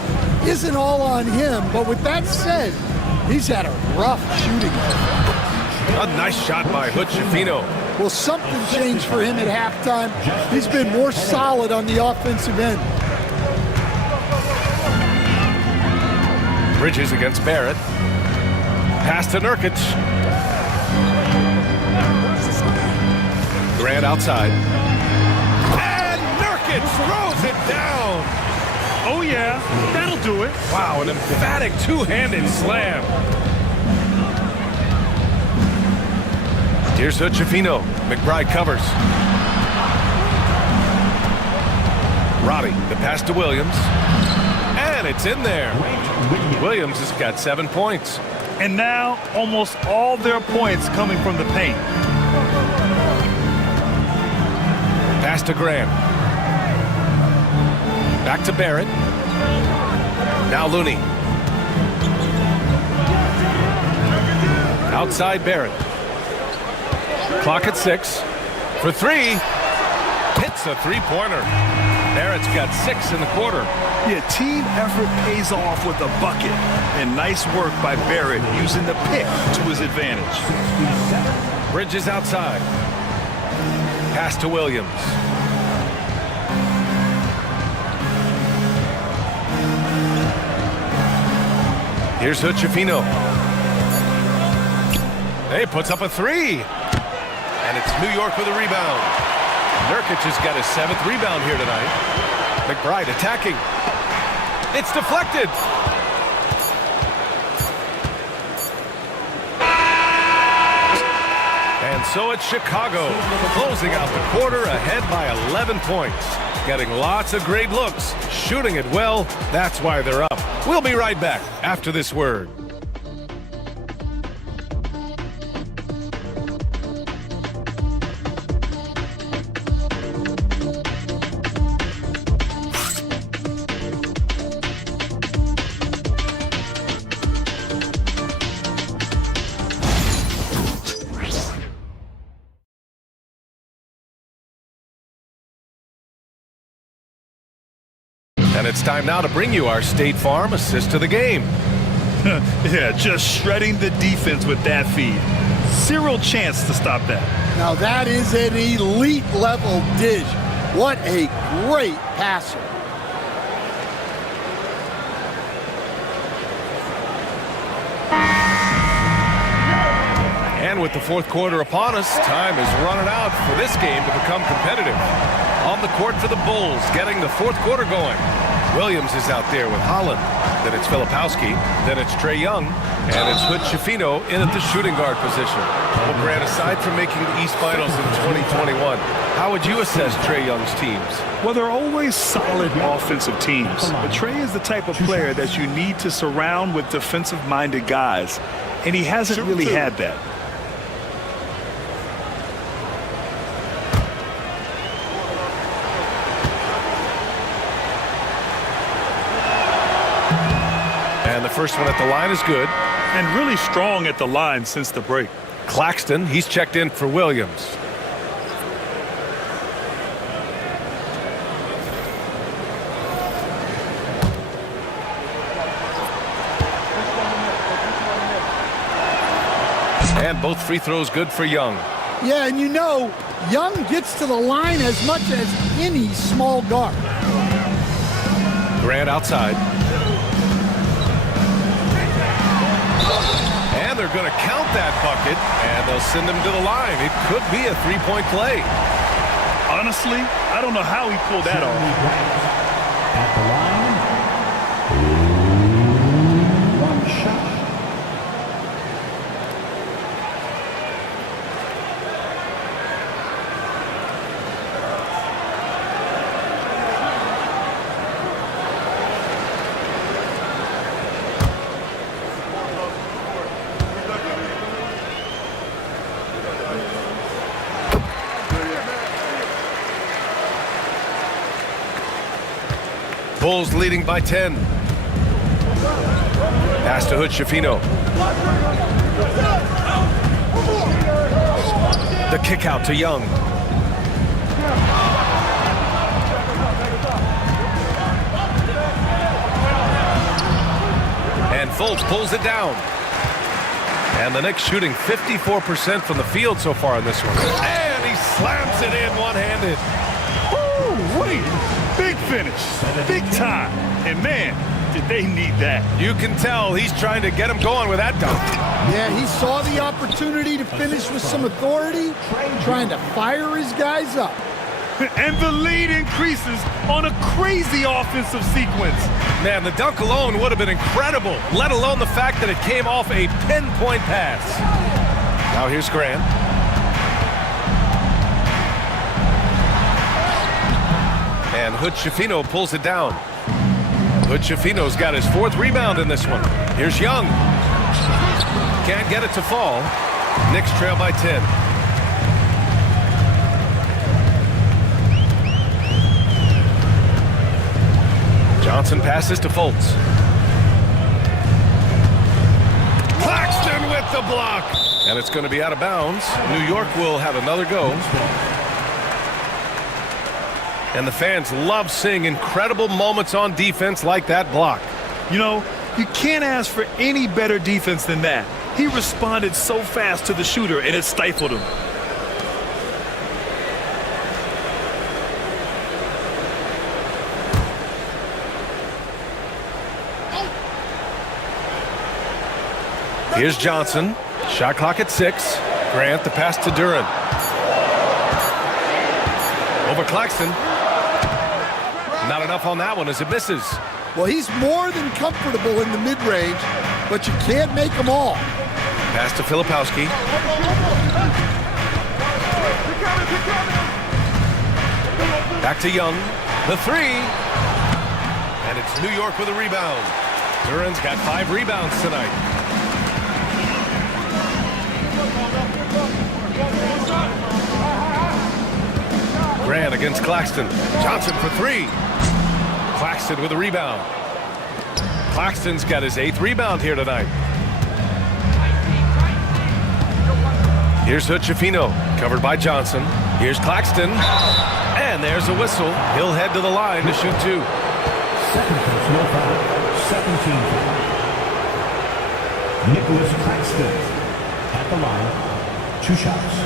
isn't all on him. But with that said, he's had a rough shooting. A nice shot by Hood-Schifino. Well, something changed for him at halftime. He's been more solid on the offensive end. Bridges against Barrett. Pass to Nurkic. Grant outside. And Nurkic throws it down. Oh, yeah, that'll do it. Wow, an emphatic 2-handed slam. Here's Hood-Schifino. McBride covers. Roddy, the pass to Williams. And it's in there. Williams has got 7 points. And now almost all their points coming from the paint. Pass to Graham. Back to Barrett. Now Looney. Outside Barrett. Clock at 6. For 3. Hits a three-pointer. Barrett's got 6 in the quarter. Yeah, team effort pays off with a bucket. And nice work by Barrett using the pick to his advantage. Bridges outside. Pass to Williams. Here's Hood-Schifino. Hey, puts up a 3. And it's New York with a rebound. Nurkic has got his 7th rebound here tonight. McBride attacking. It's deflected. And so it's Chicago, closing out the quarter ahead by 11 points. Getting lots of great looks, shooting it well. That's why they're up. We'll be right back after this word. And it's time now to bring you our State Farm assist to the game. Yeah, just shredding the defense with that feed. Zero chance to stop that. Now that is an elite level dish. What a great passer. And with the fourth quarter upon us, time is running out for this game to become competitive. On the court for the Bulls, getting the fourth quarter going. Williams is out there with Holland. Then it's Filipowski. Then it's Trae Young. And it's Hood-Schifino in at the shooting guard position. Well, Grant, aside from making the East Finals in 2021, how would you assess Trae Young's teams? Well, they're always solid offensive teams. But Trae is the type of player that you need to surround with defensive-minded guys. And he hasn't really had that. And the first one at the line is good. And really strong at the line since the break. Claxton, he's checked in for Williams. And both free throws good for Young. Yeah, and you know, Young gets to the line as much as any small guard. Grant outside. And they're going to count that bucket, and they'll send him to the line. It could be a three-point play. Honestly, I don't know how he pulled that off. At the line, one shot. Bulls leading by 10. Pass to Hood-Schifino. The kick out to Young. And Fultz pulls it down. And the Knicks shooting 54% from the field so far in this one. And he slams it in one-handed. Woo, wait. Big finish, big time, and man, did they need that. You can tell he's trying to get him going with that dunk. Yeah, he saw the opportunity to finish with some authority, trying to fire his guys up. And the lead increases on a crazy offensive sequence. Man, the dunk alone would have been incredible, let alone the fact that it came off a pinpoint pass. Now here's Grant. And Hood-Schifino pulls it down. Hood-Schifino's got his 4th rebound in this one. Here's Young. Can't get it to fall. Knicks trail by 10. Johnson passes to Fultz. Claxton with the block. And it's going to be out of bounds. New York will have another go. And the fans love seeing incredible moments on defense like that block. You know, you can't ask for any better defense than that. He responded so fast to the shooter, and it stifled him. Here's Johnson. Shot clock at 6. Grant the pass to Duran. Over Claxton. Not enough on that one as it misses. Well, he's more than comfortable in the mid-range, but you can't make them all. Pass to Filipowski. Back to Young. The 3. And it's New York with a rebound. Duran's got 5 rebounds tonight. Grant against Claxton. Johnson for 3. Claxton with a rebound. Claxton's got his 8th rebound here tonight. Here's Hutchefino, covered by Johnson. Here's Claxton. And there's a whistle. He'll head to the line to shoot 2. Second personal foul. 17 foul. Nicholas Claxton at the line. 2 shots.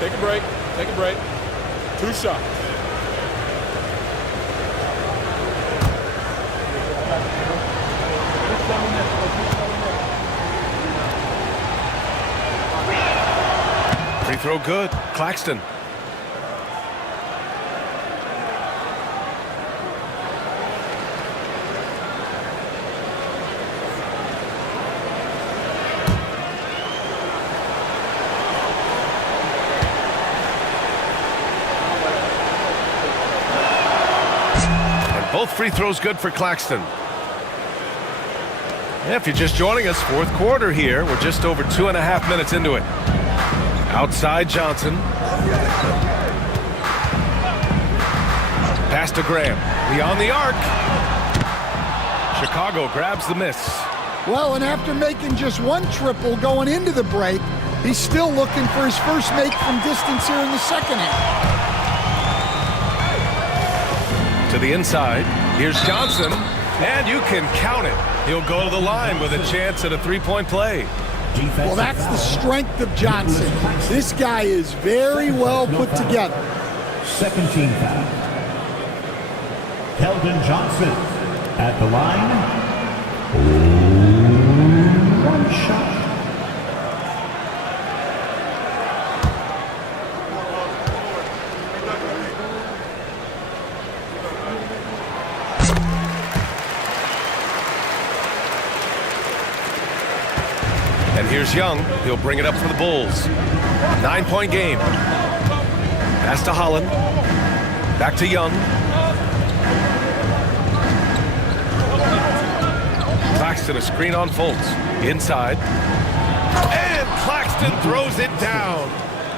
Take a break. Take a break. 2 shots. Free throw good. Claxton. Both free throws good for Claxton. Yeah, if you're just joining us, 4th quarter here. We're just over 2.5 minutes into it. Outside Johnson. Pass to Graham. Beyond the arc. Chicago grabs the miss. Well, and after making just 1 triple going into the break, he's still looking for his first make from distance here in the second half. To the inside. Here's Johnson. And you can count it. He'll go to the line with a chance at a 3-point play. Well, that's the strength of Johnson. This guy is very well put together. Second team foul. Keldon Johnson at the line. 1 shot. And here's Young. He'll bring it up for the Bulls. 9-point game. Pass to Holland. Back to Young. Claxton, a screen on Fultz. Inside. And Claxton throws it down.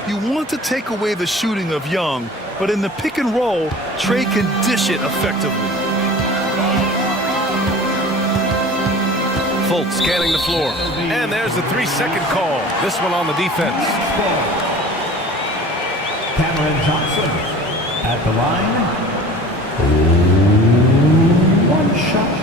You want to take away the shooting of Young, but in the pick and roll, Trey can dish it effectively. Fultz scanning the floor. And there's a 3-second call. This one on the defense. Cameron Johnson at the line. 1 shot.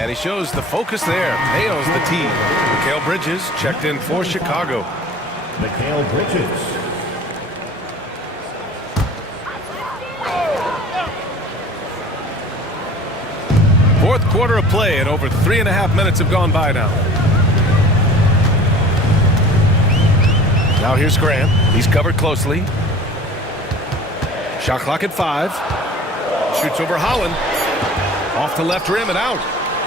And he shows the focus there. Nails the tee. Mikal Bridges checked in for Chicago. Mikal Bridges. Fourth quarter of play, and over 3.5 minutes have gone by now. Now here's Grant. He's covered closely. Shot clock at 5. Shoots over Holland. Off the left rim and out.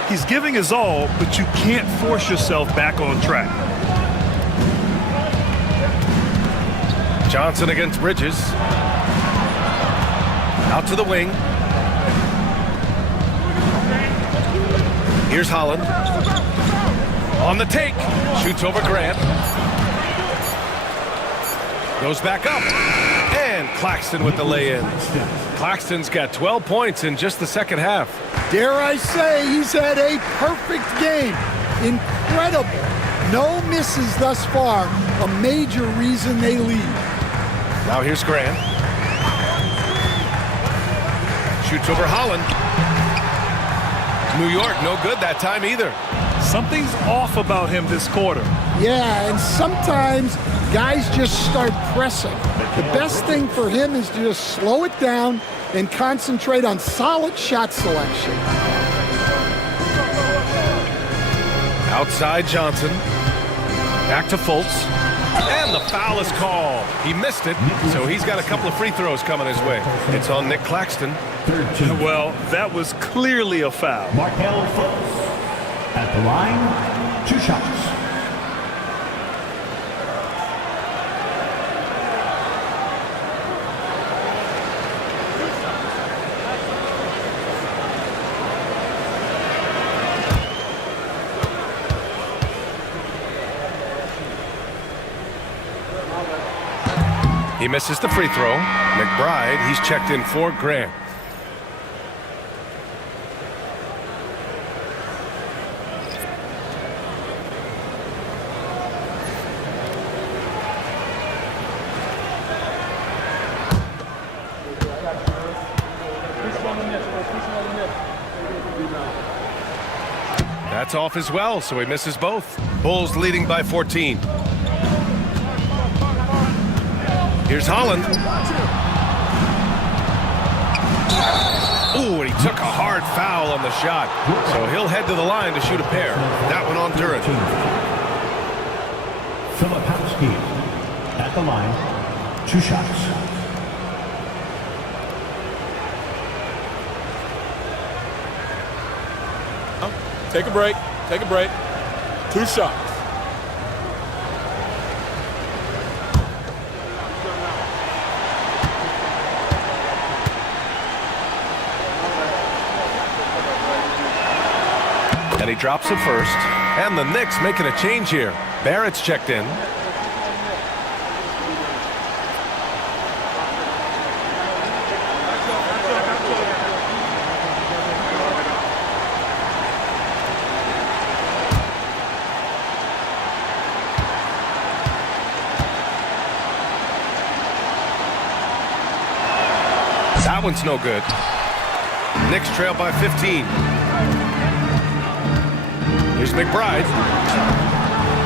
He's giving his all, but you can't force yourself back on track. Johnson against Bridges. Out to the wing. Here's Holland. On the take. Shoots over Grant. Goes back up. And Claxton with the lay-in. Claxton's got 12 points in just the second half. Dare I say he's had a perfect game. Incredible. No misses thus far. A major reason they lead. Now here's Grant. Shoots over Holland. New York, no good that time either. Something's off about him this quarter. Yeah, and sometimes guys just start pressing. The best thing for him is to just slow it down and concentrate on solid shot selection. Outside Johnson. Back to Fultz. And the foul is called. He missed it, so he's got a couple of free throws coming his way. It's on Nick Claxton. Well, that was clearly a foul. Markel Fultz at the line, 2 shots. He misses the free throw. McBride, he's checked in for Grant. That's off as well, so he misses both. Bulls leading by 14. Here's Holland. Ooh, and he took a hard foul on the shot. So he'll head to the line to shoot a pair. That one on Duran. Filipowski at the line, 2 shots. Take a break. Take a break. 2 shots. And he drops it first. And the Knicks making a change here. Barrett's checked in. That one's no good. Knicks trail by 15. Here's McBride.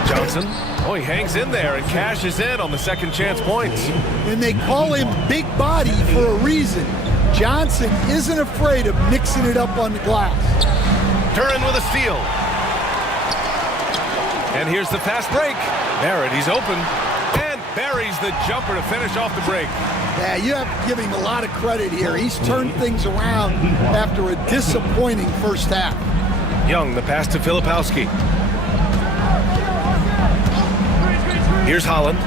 Johnson. Oh, he hangs in there and cashes in on the second chance points. And they call him Big Body for a reason. Johnson isn't afraid of mixing it up on the glass. Duran with a steal. And here's the fast break. Barrett, he's open. And buries the jumper to finish off the break. Yeah, you have to give him a lot of credit here. He's turned things around after a disappointing first half. Young, the pass to Filipowski. Here's Holland.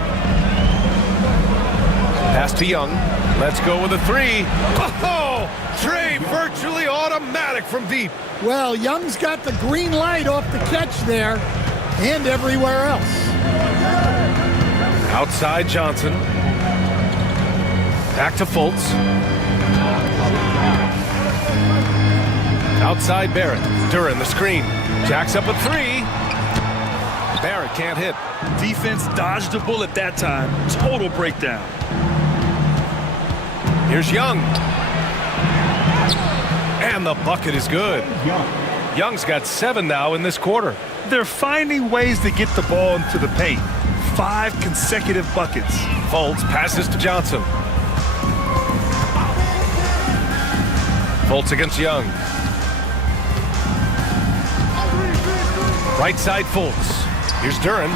Pass to Young. Let's go with a 3. Oh, Trey virtually automatic from deep. Well, Young's got the green light off the catch there and everywhere else. Outside Johnson. Back to Fultz. Outside Barrett. Duran the screen. Jacks up a 3. Barrett can't hit. Defense dodged a bullet that time. Total breakdown. Here's Young. And the bucket is good. Young's got 7 now in this quarter. They're finding ways to get the ball into the paint. 5 consecutive buckets. Fultz passes to Johnson. Fultz against Young. Right side Fultz. Here's Duran.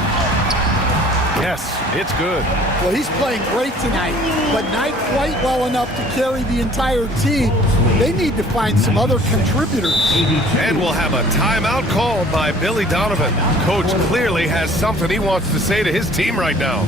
Yes, it's good. Well, he's playing great tonight, but not quite well enough to carry the entire team. They need to find some other contributors. And we'll have a timeout called by Billy Donovan. Coach clearly has something he wants to say to his team right now.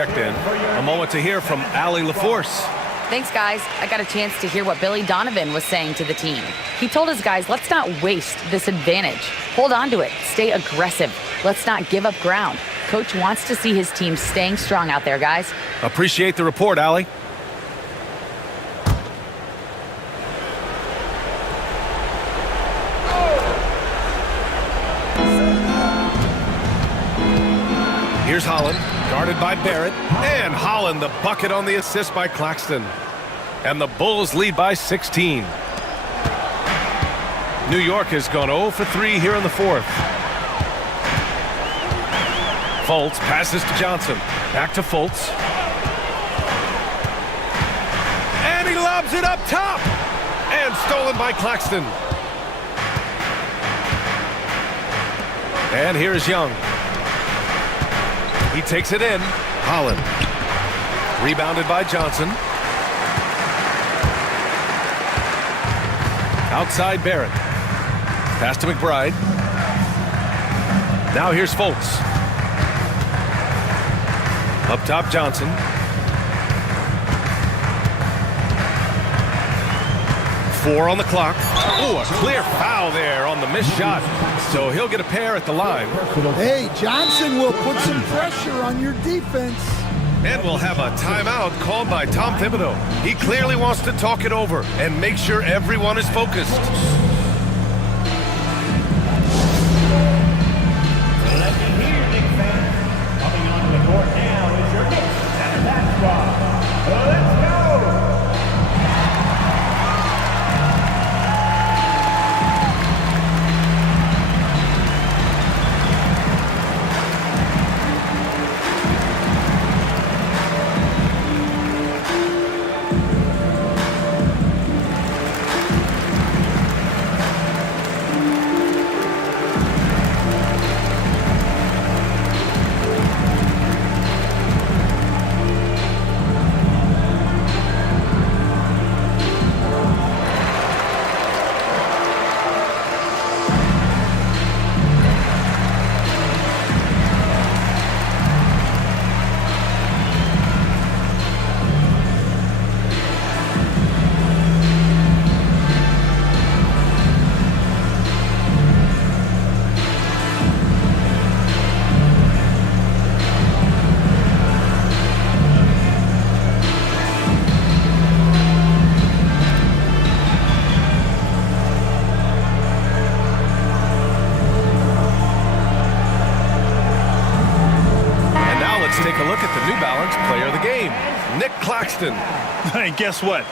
checked in. A moment to hear from Allie LaForce. Thanks, guys. I got a chance to hear what Billy Donovan was saying to the team. He told his guys, let's not waste this advantage. Hold on to it. Stay aggressive. Let's not give up ground. Coach wants to see his team staying strong out there, guys. Appreciate the report, Allie. Here's Holland, guarded by Barrett, and Holland the bucket on the assist by Claxton. And the Bulls lead by 16. New York has gone 0 for 3 here in the fourth. Fultz passes to Johnson, back to Fultz. And he lobs it up top, and stolen by Claxton. And here's Young. He takes it in. Holland. Rebounded by Johnson. Outside Barrett. Pass to McBride. Now here's Fultz. Up top Johnson. Four on the clock. Oh, a clear foul there on the missed shot. So he'll get a pair at the line. Hey, Johnson will put some pressure on your defense. And we'll have a timeout called by Tom Thibodeau. He clearly wants to talk it over and make sure everyone is focused. Let me hear, Knicks fans. Coming onto the court now is your Knicks and that squad. Let's go! Claxton. And guess what?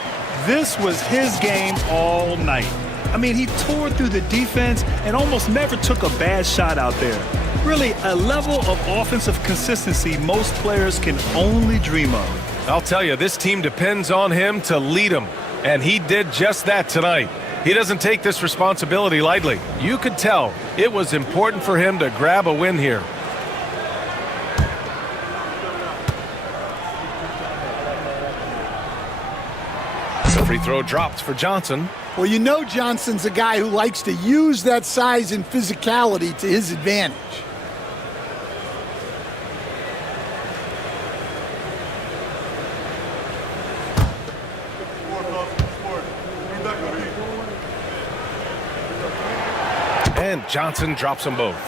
This was his game all night. I mean, he tore through the defense and almost never took a bad shot out there. Really, a level of offensive consistency most players can only dream of. I'll tell you, this team depends on him to lead them, and he did just that tonight. He doesn't take this responsibility lightly. You could tell it was important for him to grab a win here. The free throw drops for Johnson. Well, you know Johnson's a guy who likes to use that size and physicality to his advantage. And Johnson drops them both.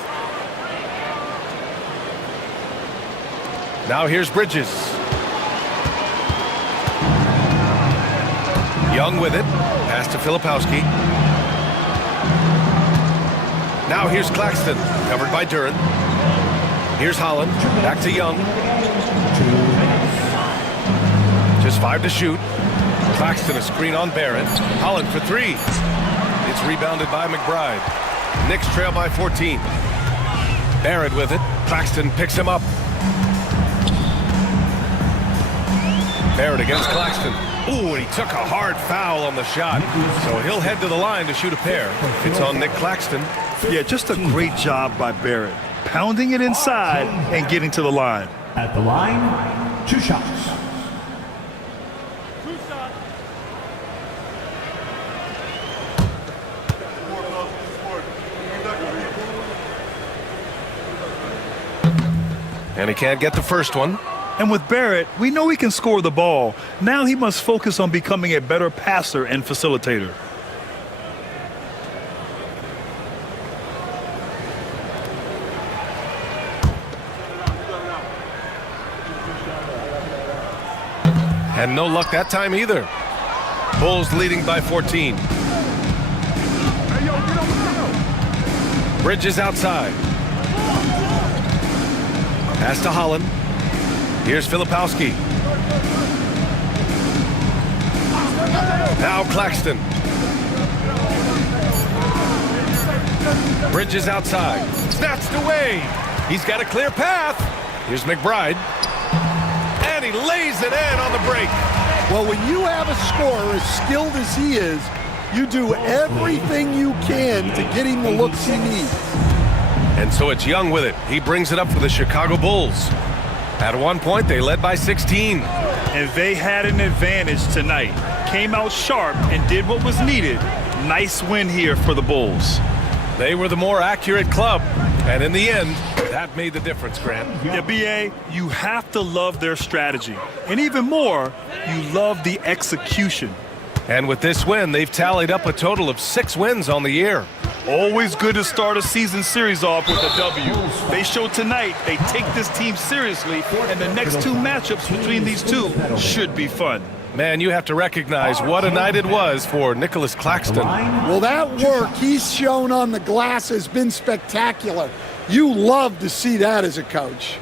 Now here's Bridges. Young with it. Pass to Filipowski. Now here's Claxton. Covered by Duren. Here's Holland. Back to Young. Just 5 to shoot. Claxton a screen on Barrett. Holland for 3. It's rebounded by McBride. Knicks trail by 14. Barrett with it. Claxton picks him up. Barrett against Claxton. Ooh, and he took a hard foul on the shot. So he'll head to the line to shoot a pair. It's on Nick Claxton. Yeah, just a great job by Barrett. Pounding it inside and getting to the line. At the line, 2 shots. And he can't get the first one. And with Barrett, we know he can score the ball. Now he must focus on becoming a better passer and facilitator. And no luck that time either. Bulls leading by 14. Bridges outside. Pass to Holland. Here's Filipowski. Now Claxton. Bridges outside. Snatched away. He's got a clear path. Here's McBride. And he lays it in on the break. Well, when you have a scorer as skilled as he is, you do everything you can to get him the looks he needs. And so it's Young with it. He brings it up for the Chicago Bulls. At one point, they led by 16. And they had an advantage tonight. Came out sharp and did what was needed. Nice win here for the Bulls. They were the more accurate club. And in the end, that made the difference, Grant. Yeah, B.A., you have to love their strategy. And even more, you love the execution. And with this win, they've tallied up a total of 6 wins on the year. Always good to start a season series off with a W. They showed tonight they take this team seriously, and the next 2 matchups between these two should be fun. Man, you have to recognize what a night it was for Nicholas Claxton. Well, that work he's shown on the glass has been spectacular. You love to see that as a coach.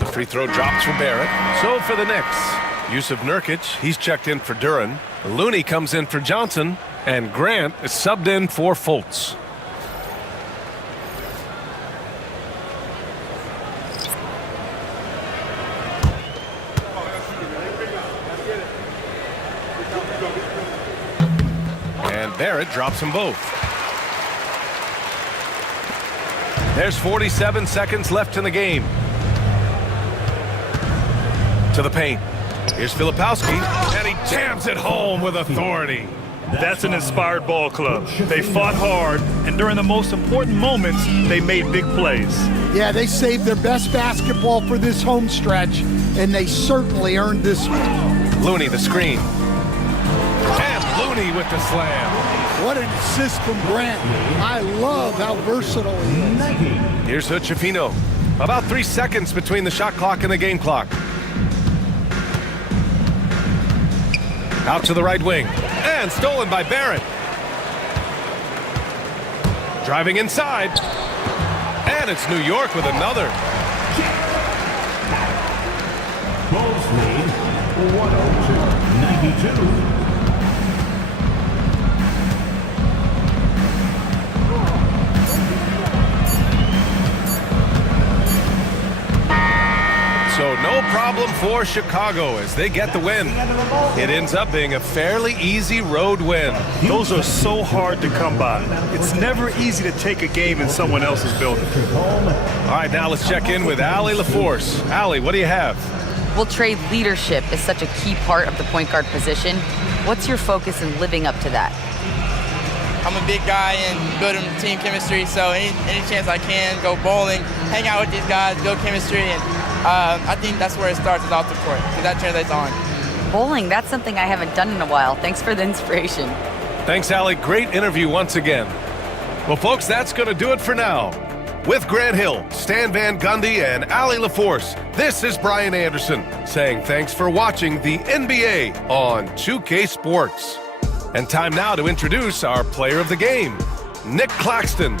The free throw drops for Barrett. So for the Knicks, Yusuf Nurkic, he's checked in for Duran. Looney comes in for Johnson. And Grant is subbed in for Fultz. And Barrett drops them both. There's 47 seconds left in the game. To the paint. Here's Filipowski, and he jams it home with authority. That's an inspired ball club. They fought hard, and during the most important moments, they made big plays. Yeah, they saved their best basketball for this home stretch, and they certainly earned this one. Looney the screen. And Looney with the slam. What an assist from Grant. I love how versatile he is. Here's Hood-Schifino. About 3 seconds between the shot clock and the game clock. Out to the right wing. And stolen by Barrett. Driving inside. And it's New York with another. Bulls lead 102-92. So no problem for Chicago as they get the win. It ends up being a fairly easy road win. Those are so hard to come by. It's never easy to take a game in someone else's building. All right, now let's check in with Allie LaForce. Allie, what do you have? Well, Trey, leadership is such a key part of the point guard position. What's your focus in living up to that? I'm a big guy and building team chemistry, so any chance I can, go bowling, hang out with these guys, build chemistry, and I think that's where it starts, is off the court, because that translates on. Bowling, that's something I haven't done in a while. Thanks for the inspiration. Thanks, Allie. Great interview once again. Well, folks, that's going to do it for now. With Grant Hill, Stan Van Gundy, and Allie LaForce, this is Brian Anderson saying thanks for watching the NBA on 2K Sports. And time now to introduce our player of the game, Nick Claxton.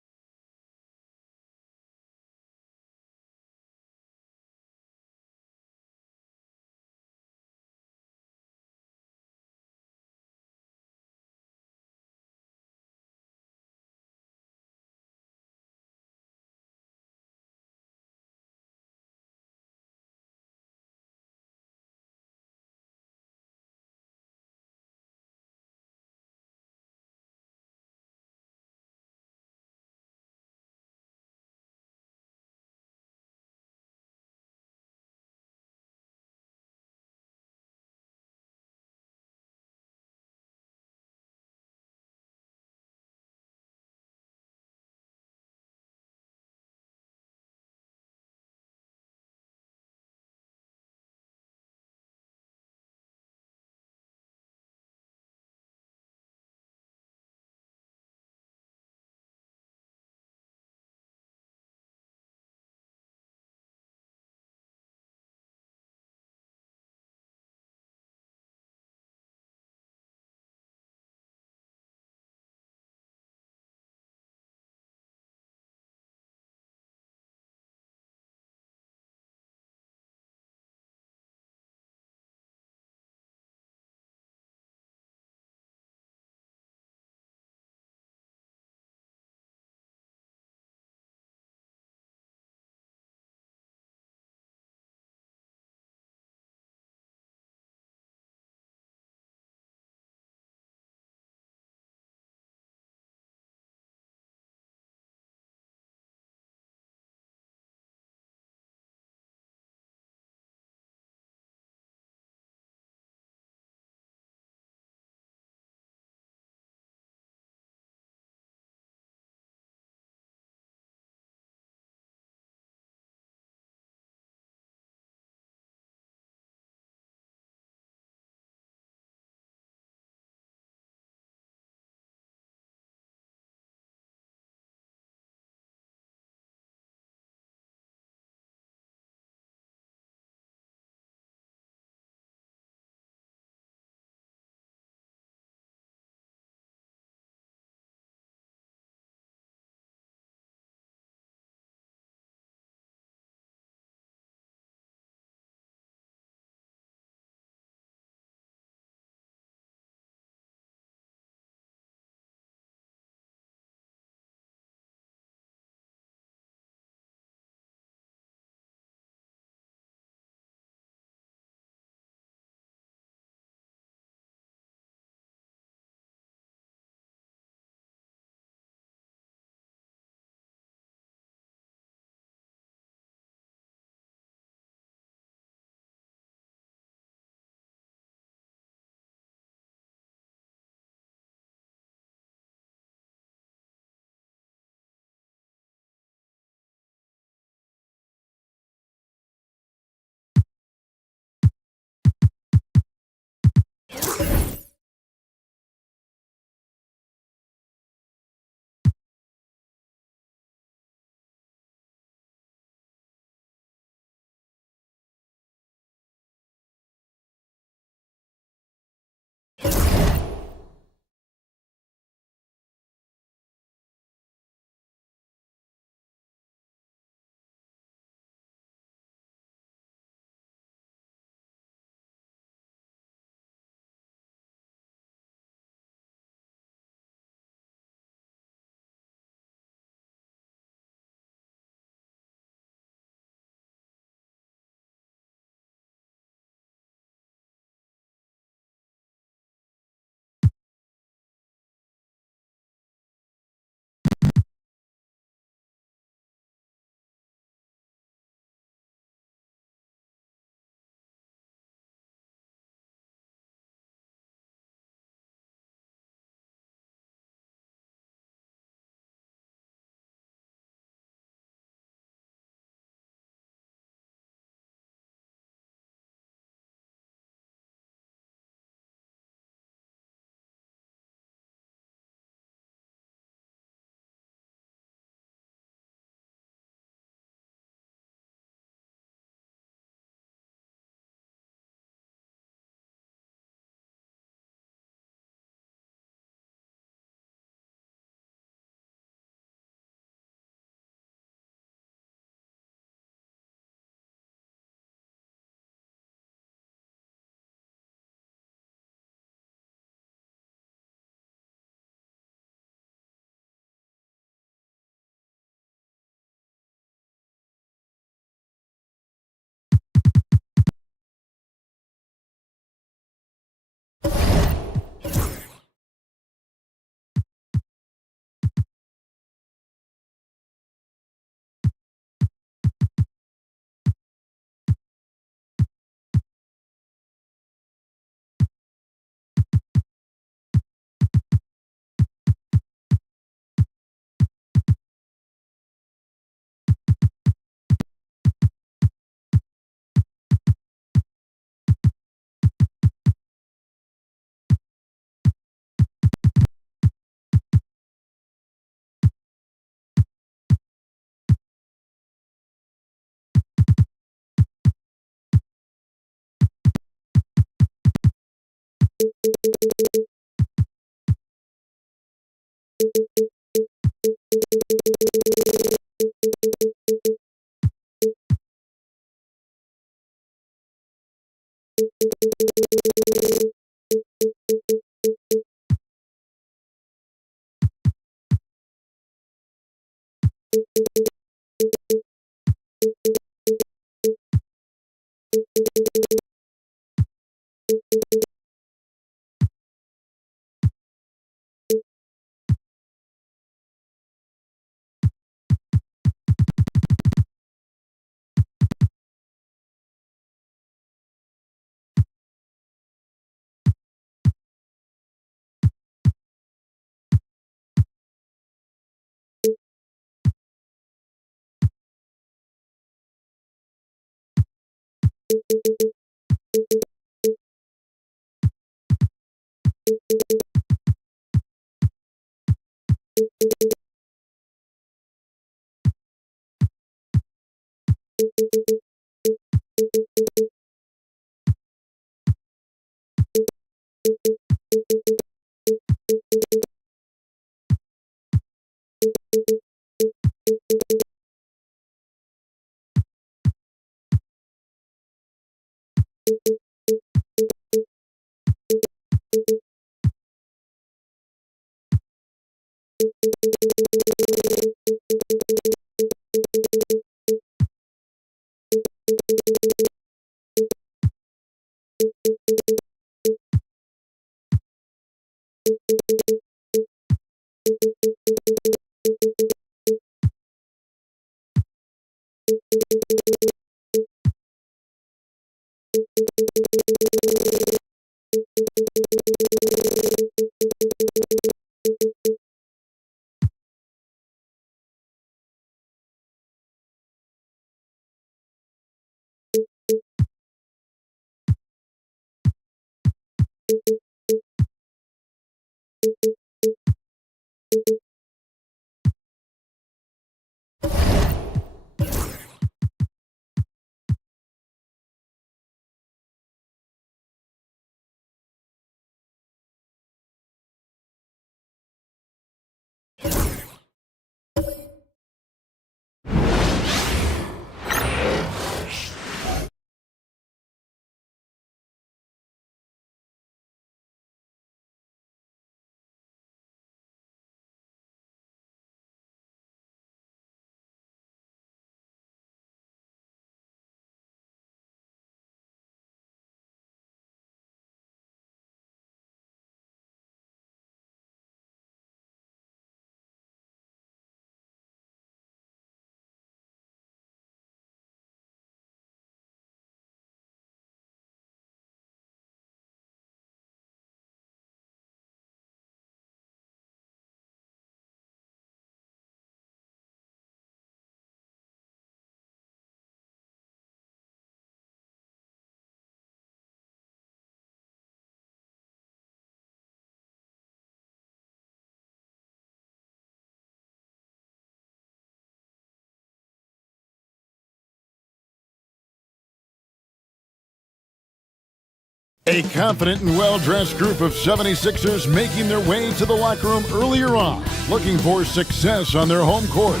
A confident and well-dressed group of 76ers making their way to the locker room earlier on, looking for success on their home court.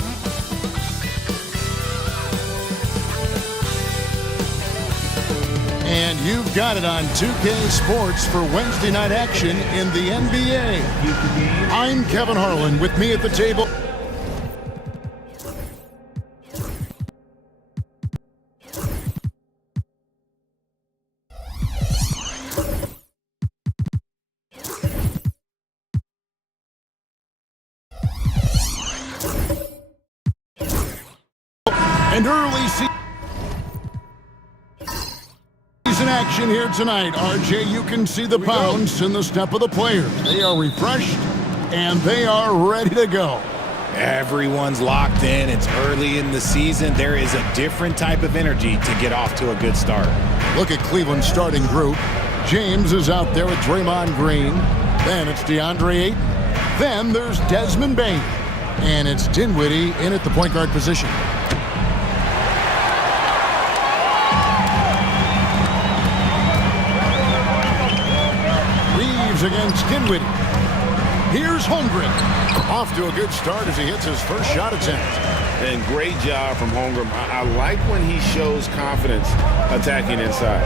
And you've got it on 2K Sports for Wednesday night action in the NBA. I'm Kevin Harlan. With me at the table, and early season action here tonight. RJ, you can see the pounds in the step of the players. They are refreshed and they are ready to go. Everyone's locked in. It's early in the season. There is a different type of energy to get off to a good start. Look at Cleveland's starting group. James is out there with Draymond Green. Then it's DeAndre Ayton. Then there's Desmond Bain. And it's Dinwiddie in at the point guard position. James against Dinwiddie. Here's Holmgren. Off to a good start as he hits his first shot attempt. And great job from Holmgren. I like when he shows confidence attacking inside.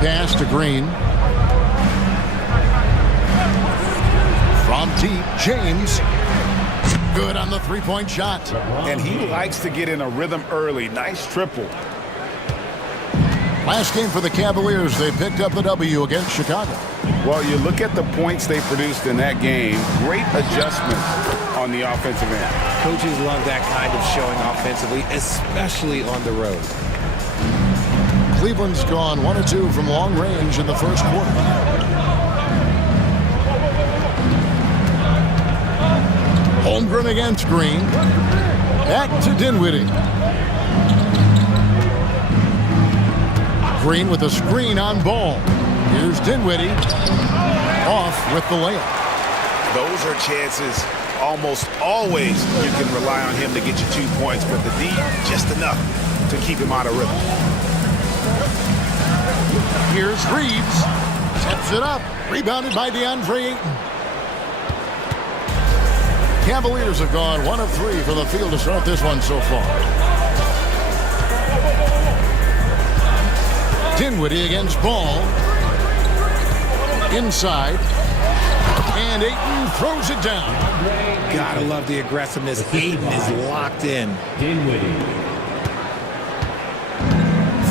Pass to Green. From deep, James. Good on the three-point shot. And he likes to get in a rhythm early. Nice triple. Last game for the Cavaliers, they picked up the W against Chicago. Well, you look at the points they produced in that game. Great adjustment on the offensive end. Coaches love that kind of showing offensively, especially on the road. Cleveland's gone 1 of 2 from long range in the first quarter. Holmgren against Green. Back to Dinwiddie. Green with a screen on Ball. Here's Dinwiddie. Off with the layup. Those are chances almost always you can rely on him to get you 2 points, but the D, just enough to keep him out of rhythm. Here's Reeves. Steps it up. Rebounded by DeAndre Ayton. Cavaliers have gone 1 of 3 from the field to start this one so far. Dinwiddie against Ball. Inside. And Ayton throws it down. Gotta love the aggressiveness. Ayton is locked in.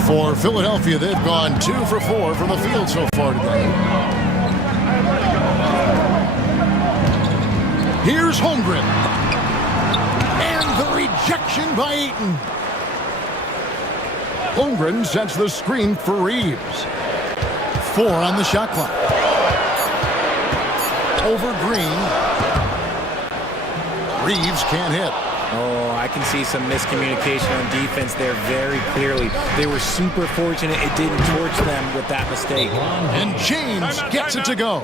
For Philadelphia, they've gone 2 for 4 from the field so far today. Here's Holmgren. And the rejection by Ayton. Holmgren sets the screen for Reeves. 4 on the shot clock. Over Green. Reeves can't hit. Oh, I can see some miscommunication on defense there very clearly. They were super fortunate it didn't torch them with that mistake. And James gets it to go.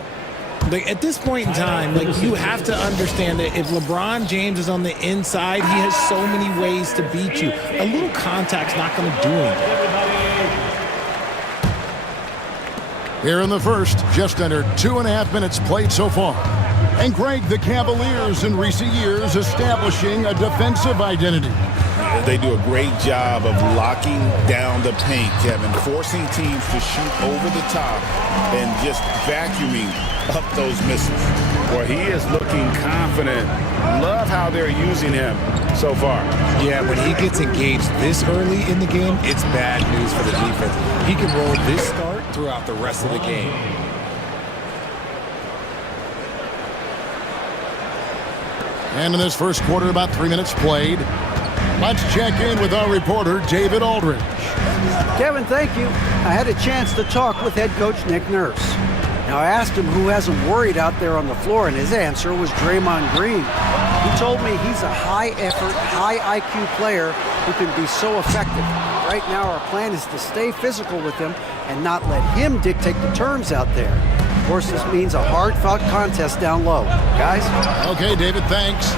Like, at this point in time, like, you have to understand that if LeBron James is on the inside, he has so many ways to beat you. A little contact's not going to do anything. Here in the first, just under 2.5 minutes played so far. And Greg, the Cavaliers in recent years establishing a defensive identity. They do a great job of locking down the paint, Kevin, forcing teams to shoot over the top and just vacuuming up those misses. Well, he is looking confident. Love how they're using him so far. Yeah, when he gets engaged this early in the game, it's bad news for the defense. He can roll this start throughout the rest of the game. And in this first quarter, about 3 minutes played. Let's check in with our reporter, David Aldridge. Kevin, thank you. I had a chance to talk with head coach Nick Nurse. Now, I asked him who has him worried out there on the floor, and his answer was Draymond Green. He told me he's a high-effort, high-IQ player who can be so effective. Right now, our plan is to stay physical with him and not let him dictate the terms out there. Of course, this means a hard-fought contest down low. Guys? Okay, David, thanks.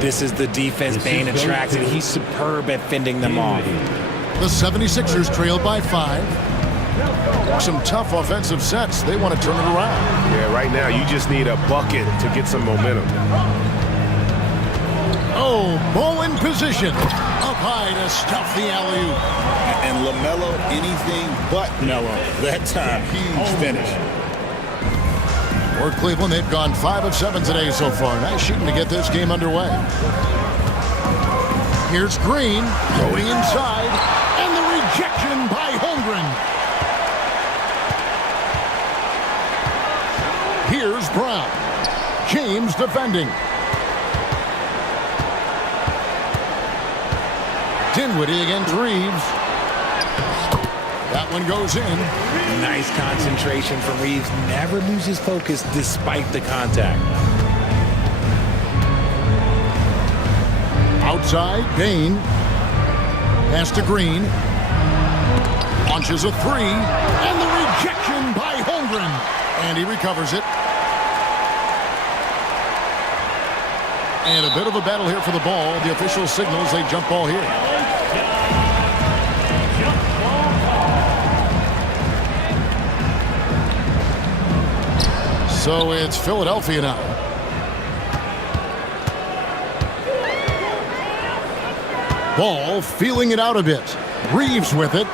This is the defense Bane attracts, and he's superb at fending them off. The 76ers trailed by 5. Some tough offensive sets. They want to turn it around. Yeah, right now you just need a bucket to get some momentum. Oh, Ball in position. Up high to stuff the alley-oop. And LaMelo, anything but mellow. That time, huge finish. For Cleveland, they've gone 5 of 7 today so far. Nice shooting to get this game underway. Here's Green going inside, and the rejection by Holmgren. Here's Brown. James defending. Dinwiddie against Reeves. That one goes in. Nice concentration from Reeves. Never loses focus despite the contact. Outside, Bane. Pass to Green. Launches a 3. And the rejection by Holmgren. And he recovers it. And a bit of a battle here for the ball. The official signals a jump ball here. So it's Philadelphia now. Ball feeling it out a bit. Reeves with it.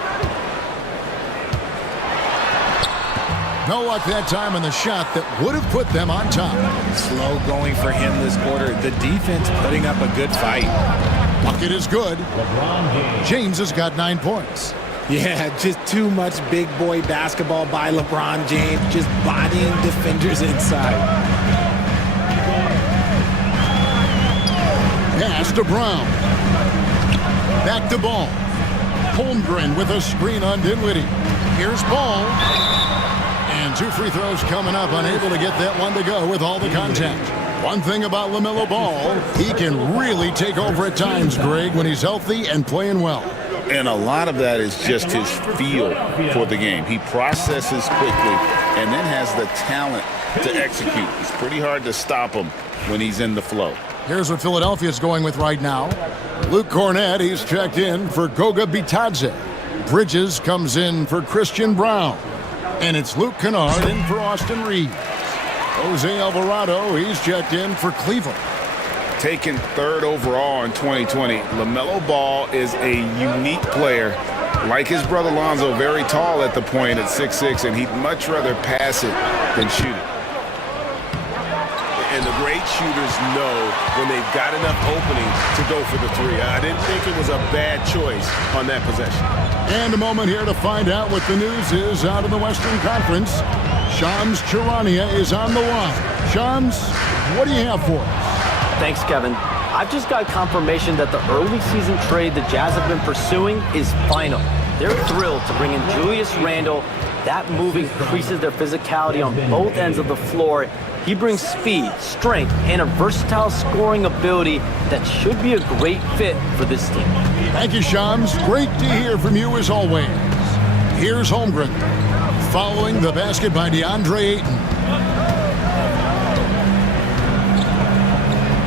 No luck that time on the shot that would have put them on top. Slow going for him this quarter. The defense putting up a good fight. Bucket is good. James has got 9 points. Yeah, just too much big boy basketball by LeBron James, just bodying defenders inside. Pass to Brown. Back to Ball. Holmgren with a screen on Dinwiddie. Here's Ball. And 2 free throws coming up, unable to get that one to go with all the contact. One thing about LaMelo Ball, he can really take over at times, Greg, when he's healthy and playing well. And a lot of that is just his feel for the game. He processes quickly and then has the talent to execute. It's pretty hard to stop him when he's in the flow. Here's what Philadelphia's going with right now. Luke Cornett, he's checked in for Goga Bitadze. Bridges comes in for Christian Brown. And it's Luke Kennard in for Austin Reeves. Jose Alvarado, he's checked in for Cleveland. Taken 3rd overall in 2020, LaMelo Ball is a unique player. Like his brother Lonzo, very tall at the point at 6'6", and he'd much rather pass it than shoot it. And the great shooters know when they've got enough opening to go for the 3. I didn't think it was a bad choice on that possession. And a moment here to find out what the news is out of the Western Conference. Shams Charania is on the line. Shams, what do you have for us? Thanks, Kevin. I've just got confirmation that the early season trade the Jazz have been pursuing is final. They're thrilled to bring in Julius Randle. That move increases their physicality on both ends of the floor. He brings speed, strength, and a versatile scoring ability that should be a great fit for this team. Thank you, Shams. Great to hear from you as always. Here's Holmgren. Following the basket by DeAndre Ayton.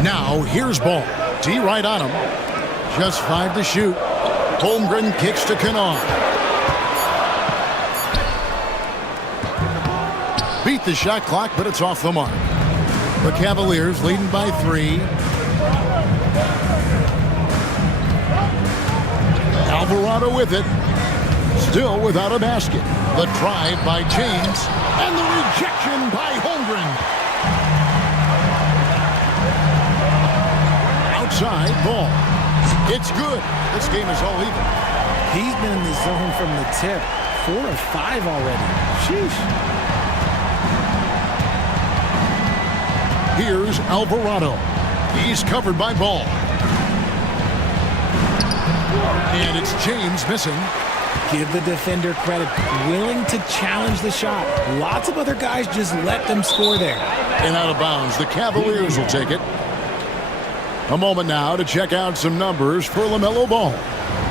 Now, here's Ball. D right on him. Just 5 to shoot. Holmgren kicks to Kennard. Beat the shot clock, but it's off the mark. The Cavaliers leading by 3. Alvarado with it. Still without a basket. The drive by James. And the rejection by Holmgren. Outside, Ball. It's good. This game is all even. He's been in the zone from the tip. 4 of 5 already. Sheesh. Here's Alvarado. He's covered by Ball. And it's James missing. Give the defender credit. Willing to challenge the shot. Lots of other guys just let them score there. And out of bounds. The Cavaliers will take it. A moment now to check out some numbers for LaMelo Ball.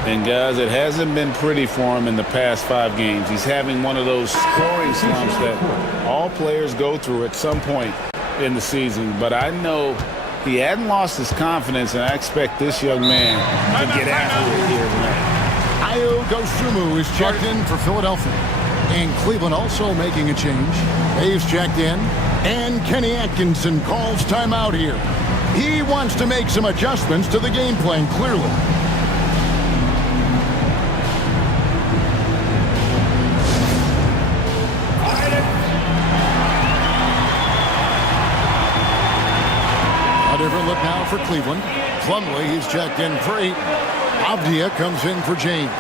And guys, it hasn't been pretty for him in the past 5 games. He's having one of those scoring slumps that all players go through at some point in the season. But I know he hadn't lost his confidence, and I expect this young man to get after it here tonight. Ayo Dosunmu is checked in for Philadelphia. And Cleveland also making a change. Dave's checked in. And Kenny Atkinson calls timeout here. He wants to make some adjustments to the game plan, clearly. A different look now for Cleveland. Plumlee, he's checked in for 8. Avdia comes in for James.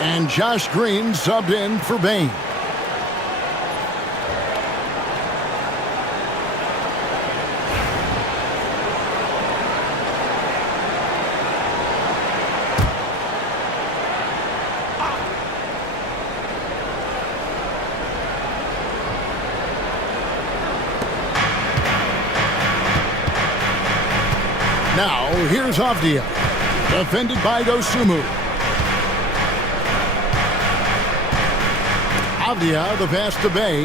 And Josh Green subbed in for Bain. Now, here's Avdia. Defended by Dosunmu. Avdia, the pass to Bay.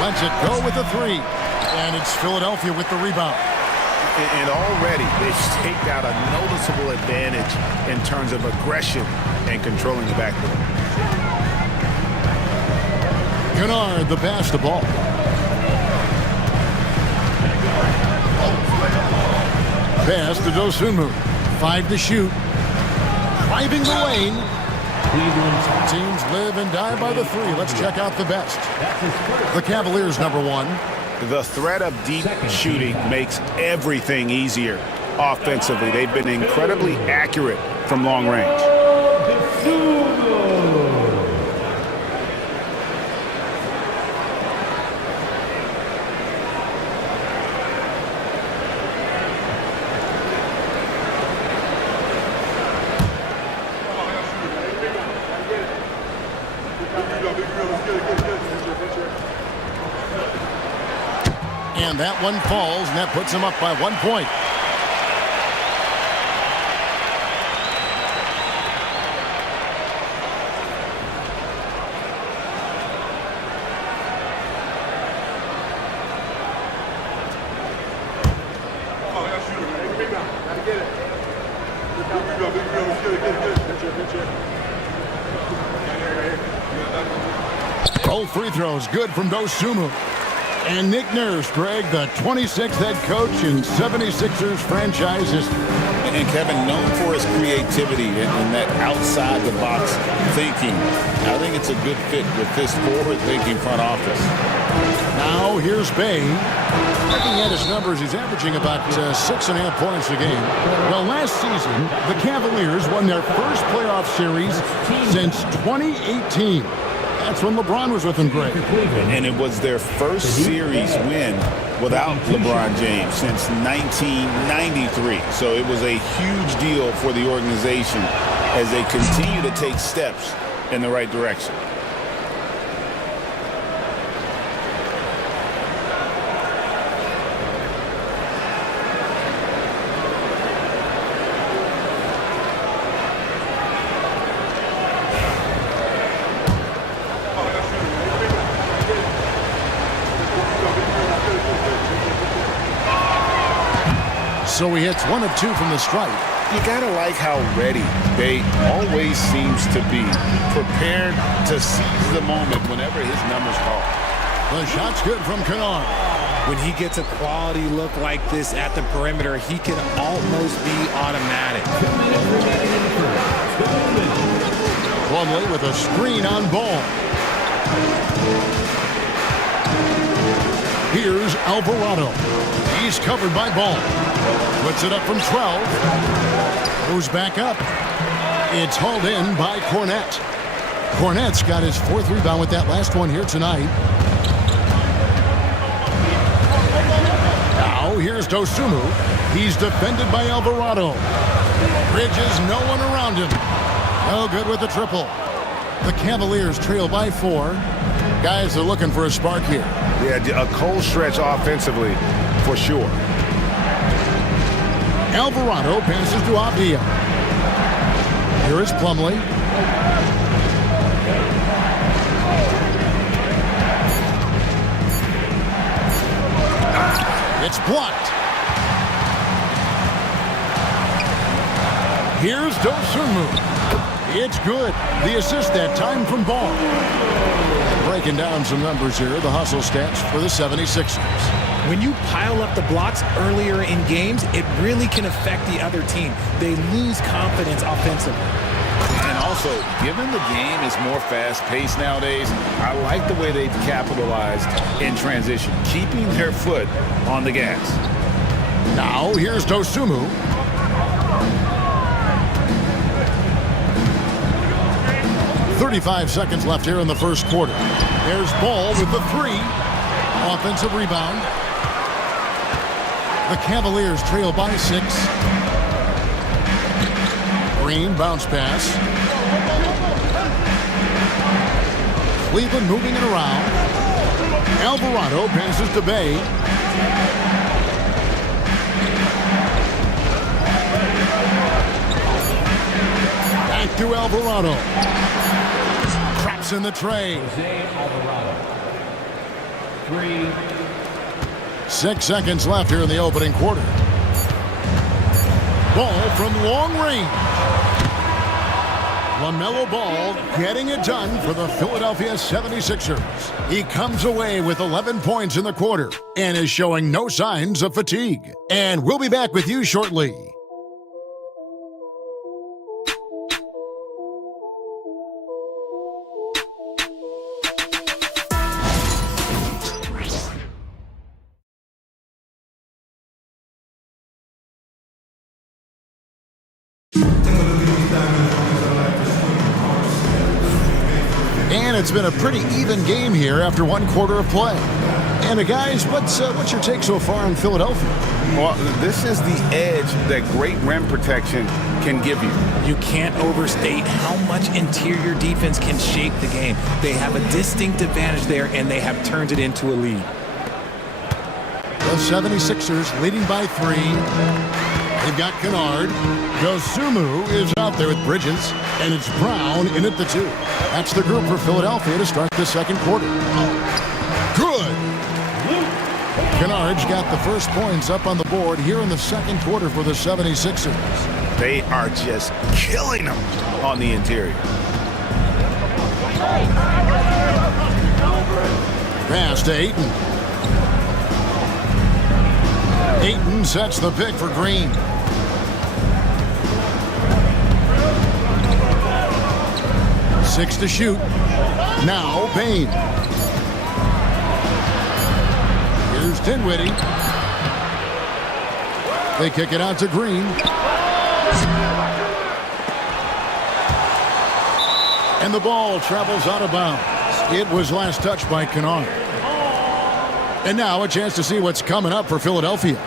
Lets it go with the 3. And it's Philadelphia with the rebound. And already they've staked out a noticeable advantage in terms of aggression and controlling the backcourt. Kennard, the pass to Ball. Pass to Dosunmu. 5 to shoot. Driving the lane. Teams live and die by the 3. Let's check out the best. The Cavaliers, number 1. The threat of deep shooting makes everything easier offensively. They've been incredibly accurate from long range. And that one falls, and that puts him up by 1 point. Both free throws good from Dosunmu. And Nick Nurse, Greg, the 26th head coach in 76ers franchise history. And Kevin, known for his creativity and that outside-the-box thinking. I think it's a good fit with this forward-thinking front office. Now here's Bay. Looking at his numbers, he's averaging about 6.5 points a game. Well, last season, the Cavaliers won their first playoff series since 2018. That's when LeBron was with them, Greg. And it was their first series win without LeBron James since 1993. So it was a huge deal for the organization as they continue to take steps in the right direction. So he hits 1 of 2 from the stripe. You gotta like how ready Bay always seems to be, prepared to seize the moment whenever his number's called. The shot's good from Kennard. When he gets a quality look like this at the perimeter, he can almost be automatic. Plumlee with a screen on Ball. Here's Alvarado. He's covered by Ball. Puts it up from 12. Goes back up. It's hauled in by Cornette. Cornette's got his 4th rebound with that last one here tonight. Now here's Dosunmu. He's defended by Alvarado. Bridges, no one around him. No good with the triple. The Cavaliers trail by 4. Guys are looking for a spark here. Yeah, a cold stretch offensively for sure. Alvarado passes to Avdia. Here is Plumlee. It's blocked. Here's Dosunmu. It's good. The assist that time from Ball. Breaking down some numbers here, the hustle stats for the 76ers. When you pile up the blocks earlier in games, it really can affect the other team. They lose confidence offensively. And also, given the game is more fast-paced nowadays, I like the way they've capitalized in transition, keeping their foot on the gas. Now, here's Dosunmu. .35 seconds left here in the first quarter. There's Ball with the 3. Offensive rebound. The Cavaliers trail by 6. Green bounce pass. Cleveland moving it around. Alvarado passes to Bay. Back to Alvarado. Traps in the tray. 6 seconds left here in the opening quarter. Ball from long range. LaMelo Ball getting it done for the Philadelphia 76ers. He comes away with 11 points in the quarter and is showing no signs of fatigue. And we'll be back with you shortly. And it's been a pretty even game here after one quarter of play. And guys, what's your take so far on Philadelphia? Well, this is the edge that great rim protection can give you. You can't overstate how much interior defense can shape the game. They have a distinct advantage there, and they have turned it into a lead. The 76ers leading by 3. They've got Kennard. Dosunmu is out there with Bridges, and it's Brown in at the 2. That's the group for Philadelphia to start the second quarter. Good. Kennard's got the first points up on the board here in the second quarter for the 76ers. They are just killing them on the interior. Pass to Ayton. Ayton sets the pick for Green. Six to shoot. Now Payne. Here's Dinwiddie. They kick it out to Green. And the ball travels out of bounds. It was last touched by Kennard. And now a chance to see what's coming up for Philadelphia.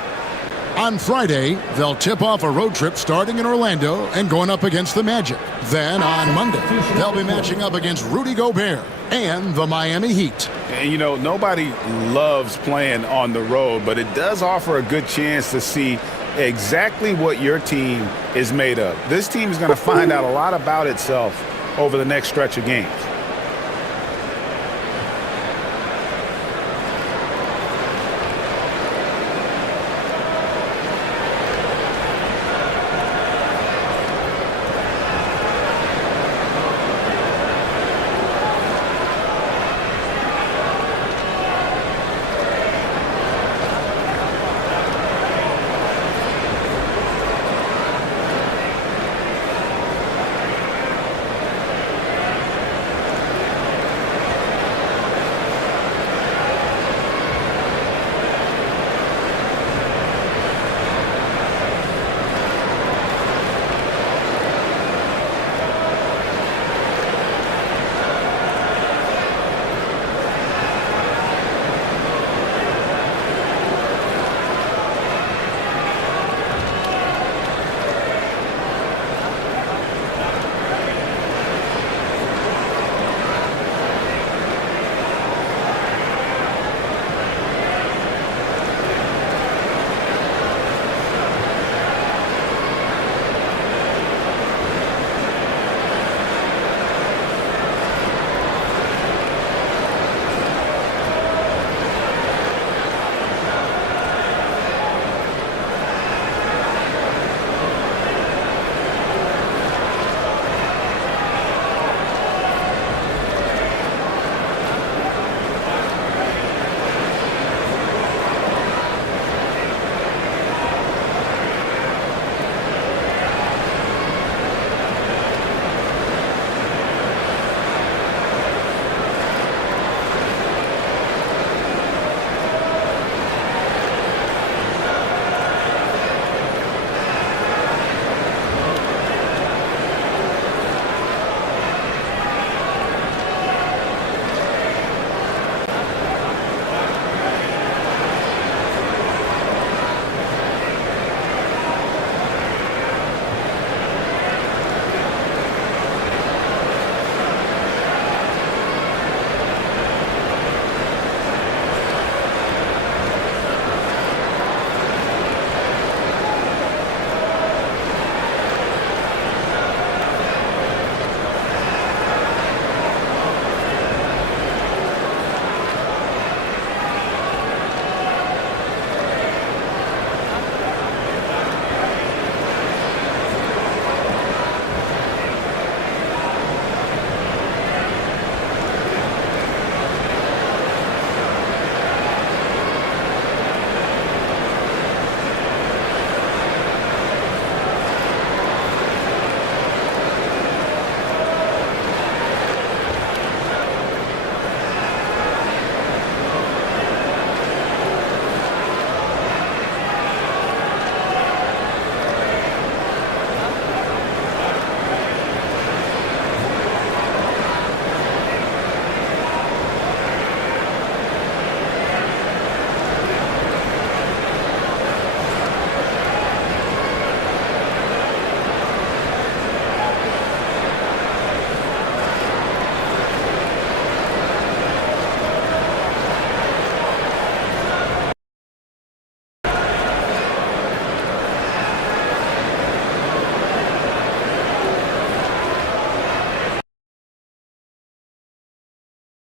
On Friday, they'll tip off a road trip starting in Orlando and going up against the Magic. Then on Monday, they'll be matching up against Rudy Gobert and the Miami Heat. And you know, nobody loves playing on the road, but it does offer a good chance to see exactly what your team is made of. This team is going to find out a lot about itself over the next stretch of games.